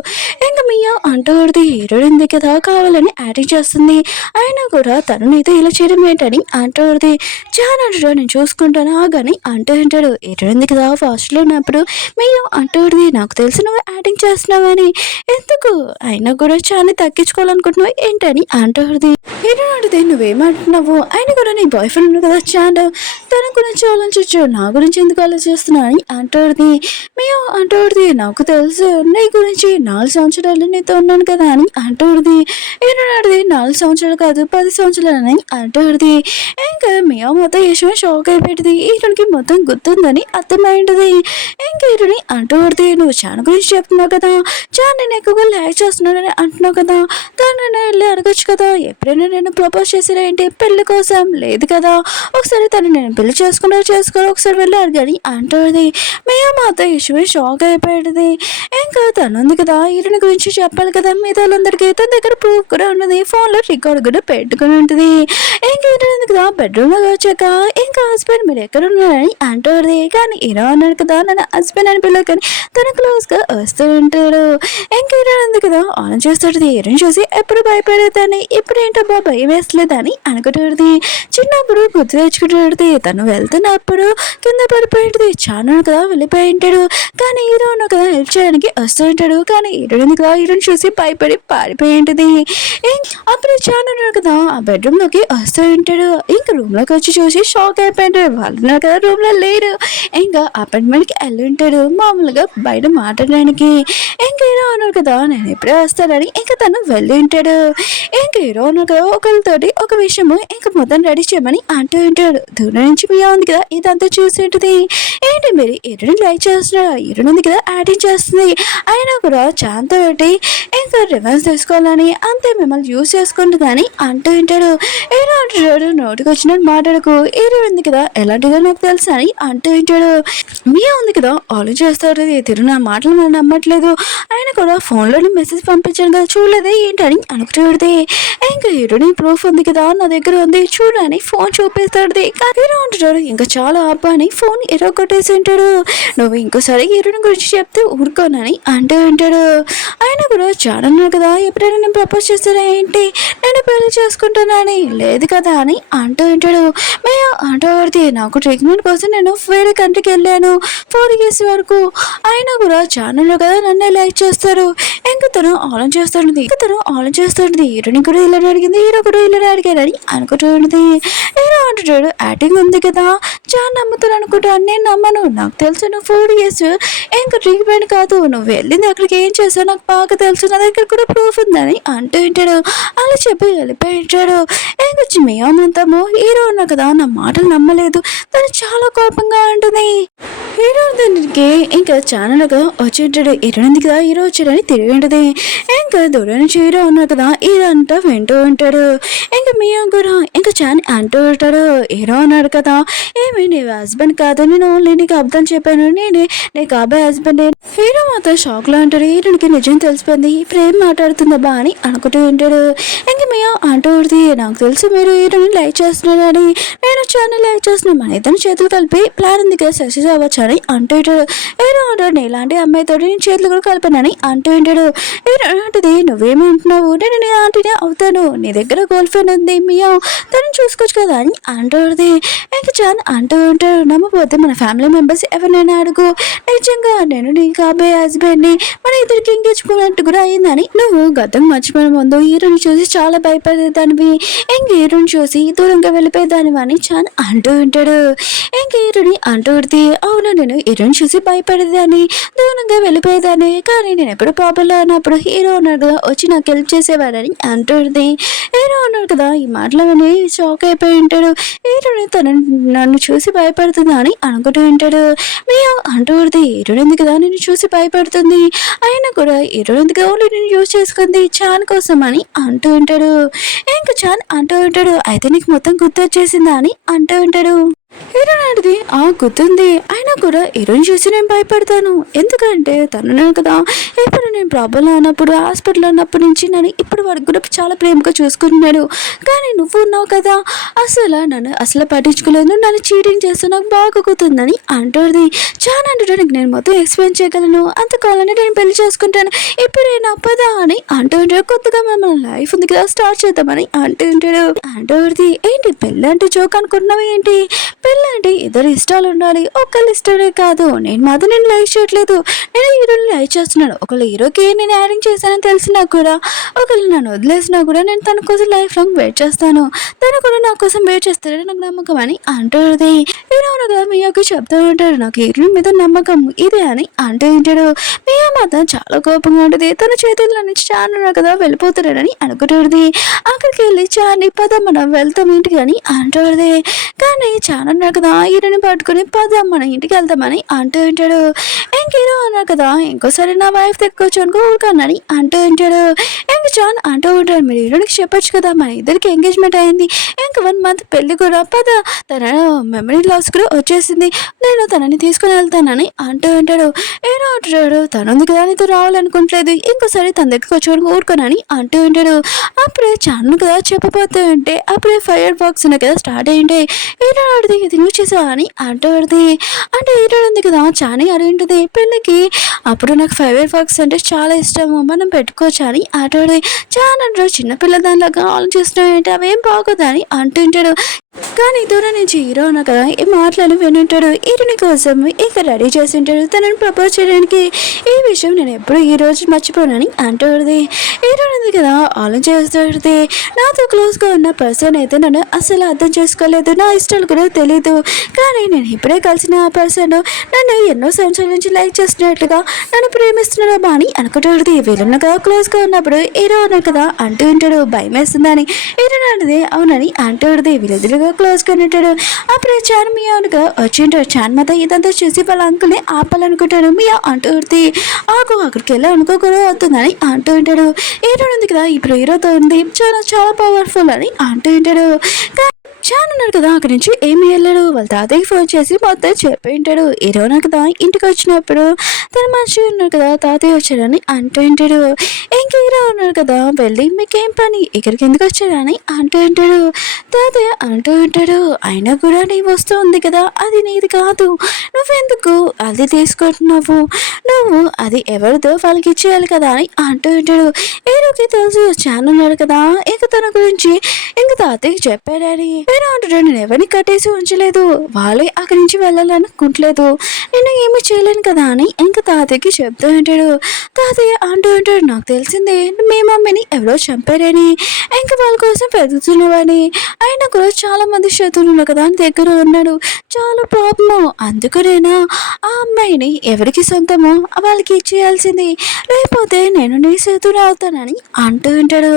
ఇంకా మియా అంటూడదు, హీరోయిన్ ఉంది కదా కావాలని యాక్టింగ్ చేస్తుంది, అయినా కూడా తననైతే ఇలా చేయడం ఏంటని అంటూడదు. చాలా అంటాడు నేను చూసుకుంటాను ఆగాని అంటూ ఉంటాడు. హీరోయిన్ ఉంది కదా ఫాస్ట్లో ఉన్నప్పుడు మియా అంటూడదు, నాకు తెలిసి నువ్వు యాక్టింగ్ చేస్తున్నావని, ఎందుకు అయినా కూడా చాలా తగ్గించుకోవాలనుకుంటున్నావు ఏంటని అంటూడదు. హీరోయిన్ అడిగితే నువ్వేమంటున్నావు, ఆయన కూడా నీ బాయ్ ఫ్రెండ్ ఉంది కదా చాలా, తన గురించి ఆలోచించు నా గురించి ఎందుకు ఆలోచిస్తున్నా అని అంటాడుది. మేము అంటాడుది, నాకు తెలుసు నీ గురించి 4 సంవత్సరాలు నీతో ఉన్నాను కదా అని అంటాడుది. ఏనాడిది 4 సంవత్సరాలు కాదు 10 సంవత్సరాలని అంటాడుది. ఇంకా మేము మొత్తం యశమే షాక్ అయిపోయింది, ఈయనకి మొత్తం గుర్తుందని అర్థమైంది. ఇంకా ఈయనని అంటాడుది, నువ్వు చాలా గురించి చెప్తున్నావు కదా, చాలా నేను ఎక్కువగా లైక్ చేస్తున్నానని అంటున్నావు కదా, తను వెళ్ళి అడగచ్చు కదా, ఎప్పుడైనా నేను ప్రపోజ్ చేసినా ఏంటి పెళ్లి కోసం, లేదు కదా ఒకసారి తను నేను పెళ్లి చేసుకో ఒకసారి వెళ్ళి అడిగాని అంటాడుది. మేము మాత్రం యశమే షాక్ అయిపోయాడుది. ఇంకా తను ఉంది కదా ఈయన గురించి చెప్పాలి కదా మిగతా వాళ్ళందరికీ, తన దగ్గర ప్రూఫ్ కూడా ఉన్నది, ఫోన్లో రికార్డ్ కూడా పెట్టుకుని ఉంటుంది. ఇంకా ఏంటంది కదా బెడ్రూమ్లో వచ్చాక ఇంకా హస్బెండ్ మీరు ఎక్కడ ఉన్నారని అంటాడుది. కానీ హీరో అన్నాడు కదా నన్ను హస్బెండ్ అని పిల్లలు, కానీ తన క్లోజ్గా వస్తూ ఉంటాడు. ఇంకా ఏంటంది కదా ఆన్ చేస్తాడు, హీరోని చూసి ఎప్పుడు భయపడేదాన్ని ఇప్పుడు ఏంటబ్బా భయం వేస్తలేదని అనుకుంటాడుది. చిన్నప్పుడు గుర్తు తెచ్చుకుంటాడుది, తను వెళ్తున్నప్పుడు కింద పడిపోయింది, చాలా కదా వెళ్ళిపోయి ఉంటాడు. కానీ హీరో కదా హెల్ప్ చేయడానికి వస్తూ ఉంటాడు, కానీ హీరోని కదా హీరోని చూసి భయపడి పారిపోయి ఉంటుంది. అప్పుడు చాలా కదా ఆ బెడ్రూమ్లోకి వస్తూ ఉంటాడు. ఇంకా రూమ్లోకి వచ్చి చూసి షాక్ అయిపోయింటాడు, వాళ్ళు కదా రూమ్లో లేరు. ఇంకా అపార్ట్మెంట్కి వెళ్ళి ఉంటాడు మామూలుగా బయట మాట్లాడడానికి. ఇంకా హీరో అన్నాడు కదా నేను ఎప్పుడే వస్తానని ఇంకా తను వెళ్ళి ఉంటాడు. ఇంకా హీరో అన్నాడు కదా ఒకరితోటి ఒక విషయము ఇంకా మొత్తం రెడీ చేయమని అంటూ ఉంటాడు. దూరం నుంచి మియా ఉంది కదా ఇదంతా చూసి ఉంటుంది. ఏంటి మీరు హీరోని లైక్ చేస్తున్నారు, హీరోని ఉంది కదా యాక్టింగ్ చేస్తుంది, అయినా కూడా చాంత పెట్టి ఇంకా రివర్స్ తీసుకోవాలని అంతే మిమ్మల్ని యూజ్ చేసుకుంటుందని అంటూ ఉంటాడు. హీరో అంటాడు నోటికి వచ్చినట్టు మాట్లాడకు, హీరో ఉంది కదా ఎలాంటిదో నాకు తెలుసు అని అంటూ ఉంటాడు. మియా ఉంది కదా ఆలోచిస్తాడు, తిరు నా మాటలు మనం నమ్మట్లేదు, ఆయన కూడా ఫోన్లోని మెసేజ్ పంపించాను కదా చూడలేదే ఏంటని అనుకుంటుంది. ఇంకా హీరోని ప్రూఫ్ ఉంది కదా నా దగ్గర ఉంది చూడని ఫోన్ చూపిస్తాడు. హీరో అంటాడు ఇంకా చాలా అబ్బా అని ఫోన్ కొట్టేసి ఉంటాడు. నువ్వు ఇంకోసారి హీరోని గురించి చెప్తే ఊరుకోనని అంటూ ఉంటాడు. ఆయన కూడా చాలా అన్నాడు కదా ఎప్పుడైనా నేను ప్రపోజ్ చేస్తారా ఏంటి, నేను పెళ్లి చేసుకుంటానని, లేదు కదా అని అంటూ ఉంటాడు. మేము అంటూ నాకు ట్రీట్మెంట్ కోసం నేను వేరే కంట్రీకి వెళ్ళాను 4 years వరకు, అయినా కూడా ఛానల్లో కదా నన్ను లైక్ చేస్తారు. ఇంకా తను ఆలోచిస్తుంది హీరోని కూడా ఇలా అడిగింది, హీరో కూడా ఇలా అడిగారని అనుకుంటుంది. హీరో అంటాడు యాక్టింగ్ ఉంది కదా చాలా నమ్ముతాను అనుకుంటా, నేను నమ్మను, నాకు తెలుసు నువ్వు 4 years ఇంకా ట్రీట్మెంట్ కాదు, నువ్వు వెళ్ళింది అక్కడికి ఏం చేసావు నాకు బాగా తెలుసు, నా దగ్గర కూడా ప్రూఫ్ ఉందని అంటూ ఉంటాడు. అలా చెప్పి వెళ్ళిపోయి ఉంటాడు. ఇంకా మేమంతాము హీరో ఉన్నా కదా నా మాటలు నమ్మలేదు, తను చాలా కోపంగా ఉంటుంది. హీరో దానికి ఇంకా ఛానల్గా వచ్చి ఉంటాడు. హీరోయింది కదా హీరో వచ్చాడని తిరిగి ఉంటుంది. ఇంకా దూరం నుంచి హీరో ఉన్నారు కదా ఇదంతా వింటూ ఉంటాడు. ఇంకా మియా కూడా ఇంకా చాని అంటూ ఉంటాడు, హీరో అన్నాడు కదా ఏమి నీ హస్బెండ్ కాదు, నేను ఓన్లీ నీకు అర్థం చెప్పాను, నేనే నీకు అబ్బాయి హస్బెండ్. హీరో మాత్రం షాక్లో ఉంటాడు, హీరోనికి నిజం తెలిసిపోయింది, ప్రేమ మాట్లాడుతుందబ్బా అని అనుకుంటూ ఉంటాడు. ఇంకా మియా అంటూ ఉంటుంది నాకు తెలుసు మీరు హీరోని లైక్ చేస్తున్నారని, నేను చాలా లైక్ చేస్తున్నాను, మన ఇద్దరు చేతులు కలిపి ప్లాన్ ఉంది కదా సక్సెస్ అవ్వచ్చు అని అంటూ ఉంటాడు. హీరో అంటాడు ఇలాంటి అమ్మాయితో నేను చేతులు కూడా కలపనని అంటూ ఉంటాడు. హీరో అంటది నువ్వేమంటున్నావు, నేను నీ ఆంటీనే అవుతాను, నీ దగ్గర గర్ల్ ఫ్రెండ్ ఉంది మియా, తను చూసుకోవచ్చు కదా అని అంటుంది. ఇంకా చాన్ అంటూ ఉంటాడు నమ్మపోతే మన ఫ్యామిలీ మెంబర్స్ ఎవరినైనా అడుగు, నిజంగా నేను నీ కాబోయే హస్బెండ్ని, మన ఇద్దరికి ఎంగేజ్మెంట్ కూడా అయిందని నువ్వు గతం మర్చిపోయిన ముందు హీరోని చూసి చాలా భయపడేదానివి, ఇంక హీరోని చూసి దూరంగా వెళ్ళిపోయేదానివి అని చాన్ అంటూ ఉంటాడు. ఇంక హీరోని అంటూ ఉడితే అవును నేను హీరోని చూసి భయపడేదాన్ని, దూరంగా వెళ్ళిపోయేదాన్ని, కానీ నేను ఎప్పుడు ప్రాబ్లంలో ఉన్నప్పుడు హీరో ఉన్నాడు కదా వచ్చి నాకు హెల్ప్ చేసేవాడని అంటుంది. హీరో ఉన్నాడు కదా ఈ మాటలవన్నీ షాక్ అయిపోయి ఉంటాడు. హీరోని నన్ను చూసి భయపడుతుందా అని అనుకుంటూ ఉంటాడు. మేము అంటూ ఉడితే హీరోని ఎందుకు కదా నేను చూసి భయపడుతుంది, అయినా కూడా హీరోని ఎందుకు ఓన్లీ నేను యూజ్ చేసుకుంది చాన్ కోసం అని అంటూ ఉంటాడు. ఇంకా చాన్ అంటూ ఉంటాడు అయితే నీకు మొత్తం గుర్తొచ్చేసిందా అని అంటూ ఉంటాడు. హీరో నాటిది గుర్తుంది, అయినా కూడా హీరోని చూసి నేను భయపడతాను, ఎందుకంటే తను కదా ఇప్పుడు నేను ప్రాబ్లంలో ఉన్నప్పుడు హాస్పిటల్లో ఉన్నప్పటి నుంచి నన్ను ఇప్పటి వరకు కూడా చాలా ప్రేమగా చూసుకుంటున్నాడు, కానీ నువ్వు ఉన్నావు కదా నన్ను అసలు పట్టించుకోలేదు, నన్ను చీటింగ్ చేస్తూ నాకు బాగా గుర్తుందని అంటుంది. చాలా అంటాడానికి నేను మొత్తం ఎక్స్ప్లెయిన్ చేయగలను, అంతకాలని నేను పెళ్లి చేసుకుంటాను, ఇప్పుడేనా పదా అని అంటూ ఉంటాడు. కొత్తగా మన లైఫ్ ఉంది కదా స్టార్ట్ చేద్దామని అంటూ ఉంటాడు. అంటుంది ఏంటి పెళ్ళి అంటే జోక్ అనుకుంటున్నావు ఏంటి, పెళ్ళి అంటే ఇద్దరు ఇష్టాలు ఉండాలి, ఒకళ్ళు ఇష్టమే కాదు, నేను మాత్రం నేను లైక్ చేయట్లేదు, నేను హీరోని లైక్ చేస్తున్నాను, ఒకళ్ళు హీరోకి నేను యాడింగ్ చేశానని తెలిసినా కూడా ఒకళ్ళు నన్ను వదిలేసినా కూడా నేను తన కోసం లైఫ్ లాంగ్ వెయిట్ చేస్తాను, తను కూడా నా కోసం వెయిట్ చేస్తాడని నాకు నమ్మకం అని అంటుంది. హీరో కదా మీయాకి చెప్తూ ఉంటాడు నాకు హీరోని మీద నమ్మకం ఇదే అని అంటూ ఉంటాడు. మియా మాత్రం చాలా కోపంగా ఉంటుంది, తన చేతుల్లో నుంచి చాలా కదా వెళ్ళిపోతాడని అనుకుంటుంది. అక్కడికి వెళ్ళి చాని పద మనం వెళ్తాం ఇంటికి అని అంటుంది. కానీ చాలా అన్నాడు కదా హీరోని పట్టుకుని పద మన ఇంటికి వెళ్తామని అంటూ ఉంటాడు. ఇంక హీరో అన్నాడు కదా ఇంకోసారి నా వైఫ్ తెచ్చుకోవచ్చు అనుకో ఊరుకన్నని అంటూ ఉంటాడు. ఇంక చాన్ అంటూ ఉంటాడు మీరు హీరోనికి చెప్పొచ్చు కదా మన ఇద్దరికి ఎంగేజ్మెంట్ అయింది, ఇంక 1 month పెళ్లి కూడా పద, తన మెమరీ లాస్ కూడా వచ్చేసింది, నేను తనని తీసుకుని వెళ్తానని అంటూ ఉంటాడు. హీరో అంటాడు తనుంది కదా నీతో రావాలనుకుంటలేదు, ఇంకోసారి తన దగ్గరికి వచ్చి ఊరుకోనని అంటూ ఉంటాడు. అప్పుడే చాన్ కదా చెప్పబోతూ ఉంటే అప్పుడే ఫైర్ వర్క్స్ ఉన్నాయి కదా స్టార్ట్ అయ్యింటే హీరో ఆడిది ఇది నువ్వు చేసావా అని అంటూది. అంటే హీరో ఉంది కదా చాని అడుగుంటుంది పెళ్ళికి అప్పుడు నాకు ఫైర్ వర్క్స్ అంటే చాలా ఇష్టము మనం పెట్టుకోవచ్చు అని ఆటోడి. చాలా అంటాడు చిన్నపిల్ల దానిలాగా ఆలోచిస్తున్నావు ఏంటి అవేం బాగోదని అంటుంటాడు. కానీ దూరం నుంచి హీరో ఉన్నా కదా ఈ మాటలను వినుంటాడు. హీరోని కోసం ఇక రెడీ చేసి ఉంటాడు తనని ప్రపోజ్ చేయడానికి. ఈ విషయం నేను ఎప్పుడు ఈ రోజు మర్చిపోనని అంటుంది. హీరో ఉంది కదా ఆలోచిస్తుంది నాతో క్లోజ్గా ఉన్న పర్సన్ అయితే నన్ను అసలు అర్థం చేసుకోలేదు, నా ఇష్టాలు కూడా తెలీదు, కానీ నేను ఇప్పుడే కలిసిన ఆ పర్సన్ నన్ను ఎన్నో సంవత్సరాల నుంచి లైక్ చేస్తున్నట్లుగా నన్ను ప్రేమిస్తున్నాడు అని అనుకుంటుంది. వీళ్ళున్న కదా క్లోజ్గా ఉన్నప్పుడు హీరో ఉన్నా కదా అంటూ ఉంటాడు భయం వేస్తుందని. హీరో అన్నది అవునని అంటుంది. వీళ్ళిద్దరుగా క్లోజ్గా ఉంటాడు. అప్పుడే చాన్ మియా అనుగా వచ్చింటాడు. చాన్ మాత ఇదంతా చూసి వాళ్ళ అంకుల్ని ఆపాలనుకుంటాడు. మియా అంటుంది అక్కడికి వెళ్ళి అనుకోకూడదు అవుతుందని అంటూ ఉంటాడు. హీరో ఉంది కదా ఇప్పుడు హీరోతో ఉంది చాలా చాలా పవర్ఫుల్ అని అంటూ ఉంటాడు. చాన్ ఉన్నాడు కదా అక్కడి నుంచి ఏమి వెళ్ళాడు వాళ్ళ తాతయ్యకి ఫోన్ చేసి మొత్తం చెప్పి ఉంటాడు. హీరోనా కదా ఇంటికి వచ్చినప్పుడు తన మనిషి ఉన్నాడు కదా తాతయ్య వచ్చాడని అంటూ ఉంటాడు. ఇంక హీరో ఉన్నాడు కదా వెళ్ళి మీకేం పని ఇక్కడికి ఎందుకు వచ్చాడని అంటూ ఉంటాడు. తాతయ్య అంటూ ఉంటాడు అయినా కూడా నీ వస్తువు ఉంది కదా అది నీది కాదు, నువ్వెందుకు అది తీసుకుంటున్నావు, నువ్వు అది ఎవరిదో వాళ్ళకి ఇచ్చేయాలి కదా అని అంటూ ఉంటాడు. హీరోకి తెలుసు చాన్ ఉన్నాడు కదా ఇంక తన గురించి ఇంక తాతయ్యకి చెప్పాడని. హీరో అంటాడు నేను ఎవరిని కట్టేసి ఉంచలేదు, వాళ్ళే అక్కడి నుంచి వెళ్ళాలనుకుంటలేదు, నేను ఏమి చేయలేను కదా అని ఇంకా తాతయ్యకి చెప్తూ ఉంటాడు. తాతయ్య అంటూ ఉంటాడు నాకు తెలిసిందే మీ మమ్మీని ఎవరో చంపారని, ఇంకా వాళ్ళ కోసం పెరుగుతున్నవని, అయినా కూడా చాలా మంది శత్రువులు కదా దగ్గర ఉన్నాడు, చాలా ప్రాబ్లము, అందుకనేనా ఆ అమ్మాయిని ఎవరికి సొంతమో వాళ్ళకి ఇచ్చేయాల్సింది, లేకపోతే నేను నీ శత్రువు అవుతానని అంటూ ఉంటాడు.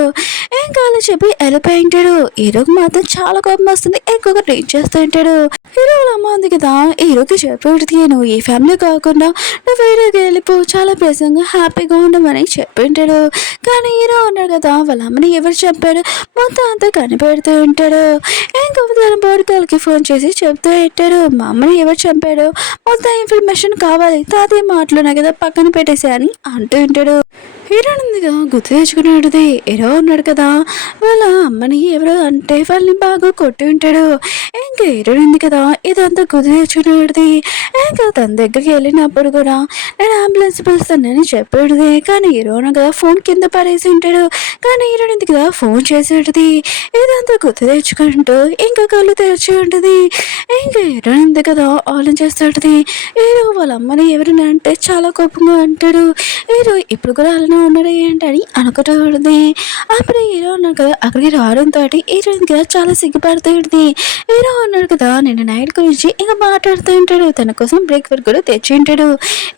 ఇంకా అలా చెప్పి వెళ్ళిపోయి ఉంటాడు. హీరోకి మాత్రం చాలా కోపం వస్తుంది, ఎక్కువగా ట్రీట్ చేస్తూ ఉంటాడు. హీరో వాళ్ళ అమ్మ ఉంది కదా హీరోకి చెప్పేటికి నువ్వు ఈ ఫ్యామిలీ కాకుండా నువ్వు వేరేగా వెళ్ళిపో చాలా ప్రెసంగా హ్యాపీగా ఉండమని చెప్పింటాడు. కానీ హీరో ఉన్నాడు కదా వాళ్ళ అమ్మని ఎవరు చెప్పాడు మొత్తం అంతా కనిపెడుతూ ఉంటాడు. ఇంకా తన బోడికాలకి ఫోన్ చేసి చెప్తూ ఉంటాడు మా అమ్మని ఎవరు చంపాడు మొత్తం ఇన్ఫర్మేషన్ కావాలి, తాతయ్య మాటలున్నాయి కదా పక్కన పెట్టేసి అని అంటూ ఉంటాడు. హీరోయిన్‌గా గుర్తు తెచ్చుకున్నాడుది. హీరో ఉన్నాడు కదా! వాళ్ళ అమ్మని ఎవరో అంటే వాళ్ళని బాగా కొట్టి ఉంటాడు. ఇంక హీరోయిన్ ఉంది కదా! ఇదంతా గుర్తు తెచ్చుకున్నాడుది. ఇంక తన దగ్గరికి వెళ్ళినప్పుడు కూడా నేను అంబులెన్స్ పిలుస్తానని చెప్పాడుది. కానీ హీరోను కదా ఫోన్ కింద పడేసి ఉంటాడు. కానీ హీరోయిన్ ఉంది కదా ఫోన్ చేసాడుది. ఇదంతా గుర్తు తెచ్చుకుంటూ ఇంకా కళ్ళు తెరిచి ఉంటది. ఇంక హీరోయిన్ ఉంది కదా ఆలోచిస్తాడుది. హీరో వాళ్ళ అమ్మని ఎవరైనా అంటే చాలా కోపంగా అంటాడు. హీరో ఇప్పుడు కూడా అలానే ఉన్నాడు ఏంటని అనుకుంటూ ఉంటుంది. అప్పుడు హీరో ఉన్నాడు కదా అక్కడికి రావడంతో హీరోయిన్ కదా చాలా సిగ్గుపడుతూ ఉంటుంది. హీరో ఉన్నాడు కదా నిన్న నైట్ గురించి ఇంకా మాట్లాడుతూ ఉంటాడు. తన కోసం బ్రేక్ఫాస్ట్ కూడా తెచ్చి ఉంటాడు.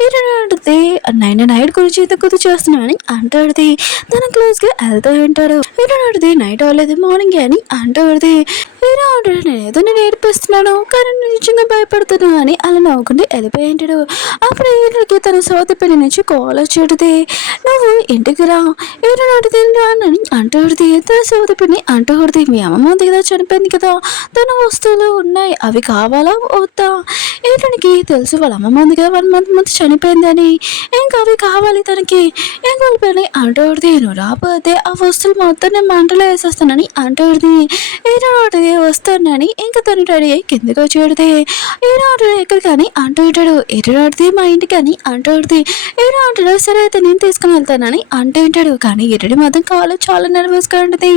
హీరో ఉంటుంది నిన్న నైట్ గురించి ఇంత గుర్తు చేస్తున్నానని అంటాడుది. తన క్లోజ్గా వెళ్తూ ఉంటాడు. హీరో ఉంటుంది నైట్ అవ్వలేదు మార్నింగ్ అని అంటాడుది. హీరో అంటాడు నేనేదో నేను ఏడిపిస్తున్నాను కానీ నేను నిజంగా భయపడుతున్నాను అని అలా నవ్వుకుంటూ వెళ్ళిపోయి ఉంటాడు. అప్పుడు హీరోకి తన సోదరి పెళ్లి నుంచి కాల్ వచ్చేటిది. నువ్వు ఇంటికి రా హీరో అడిగింది అని అంటాడుది. తన సోదరి పెళ్లి అంటాడుది మీ అమ్మమ్మ ఉంది కదా చనిపోయింది కదా తన వస్తువులు ఉన్నాయి అవి కావాలా వద్దా. హీరోనికి తెలుసు వాళ్ళ అమ్మమ్మ ఉంది కదా 1 month ముందు చనిపోయింది అని. ఇంకా అవి కావాలి తనకి. ఇంకా వాళ్ళ పెళ్లి అంటాడుది నువ్వు రాకపోతే ఆ వస్తువులు మొత్తం నేను మంటలో వేసేస్తానని అంటాడుది. హీరో అడిగి వస్తానని ఇంకా తను రెడీ అయ్యి కిందకి వచ్చేది. హీరో అంటాడు ఎక్కడికి అని అంటూ ఉంటాడు. హీరో అడిగి మా ఇంటికి అని అంటాడుది. హీరో అంటాడు సరే అయితే నేను తీసుకుని వెళ్తానని అంటూ ఉంటాడు. కానీ హీరోడి మాత్రం కాళ్ళు చాలా నర్వస్గా ఉంటుంది.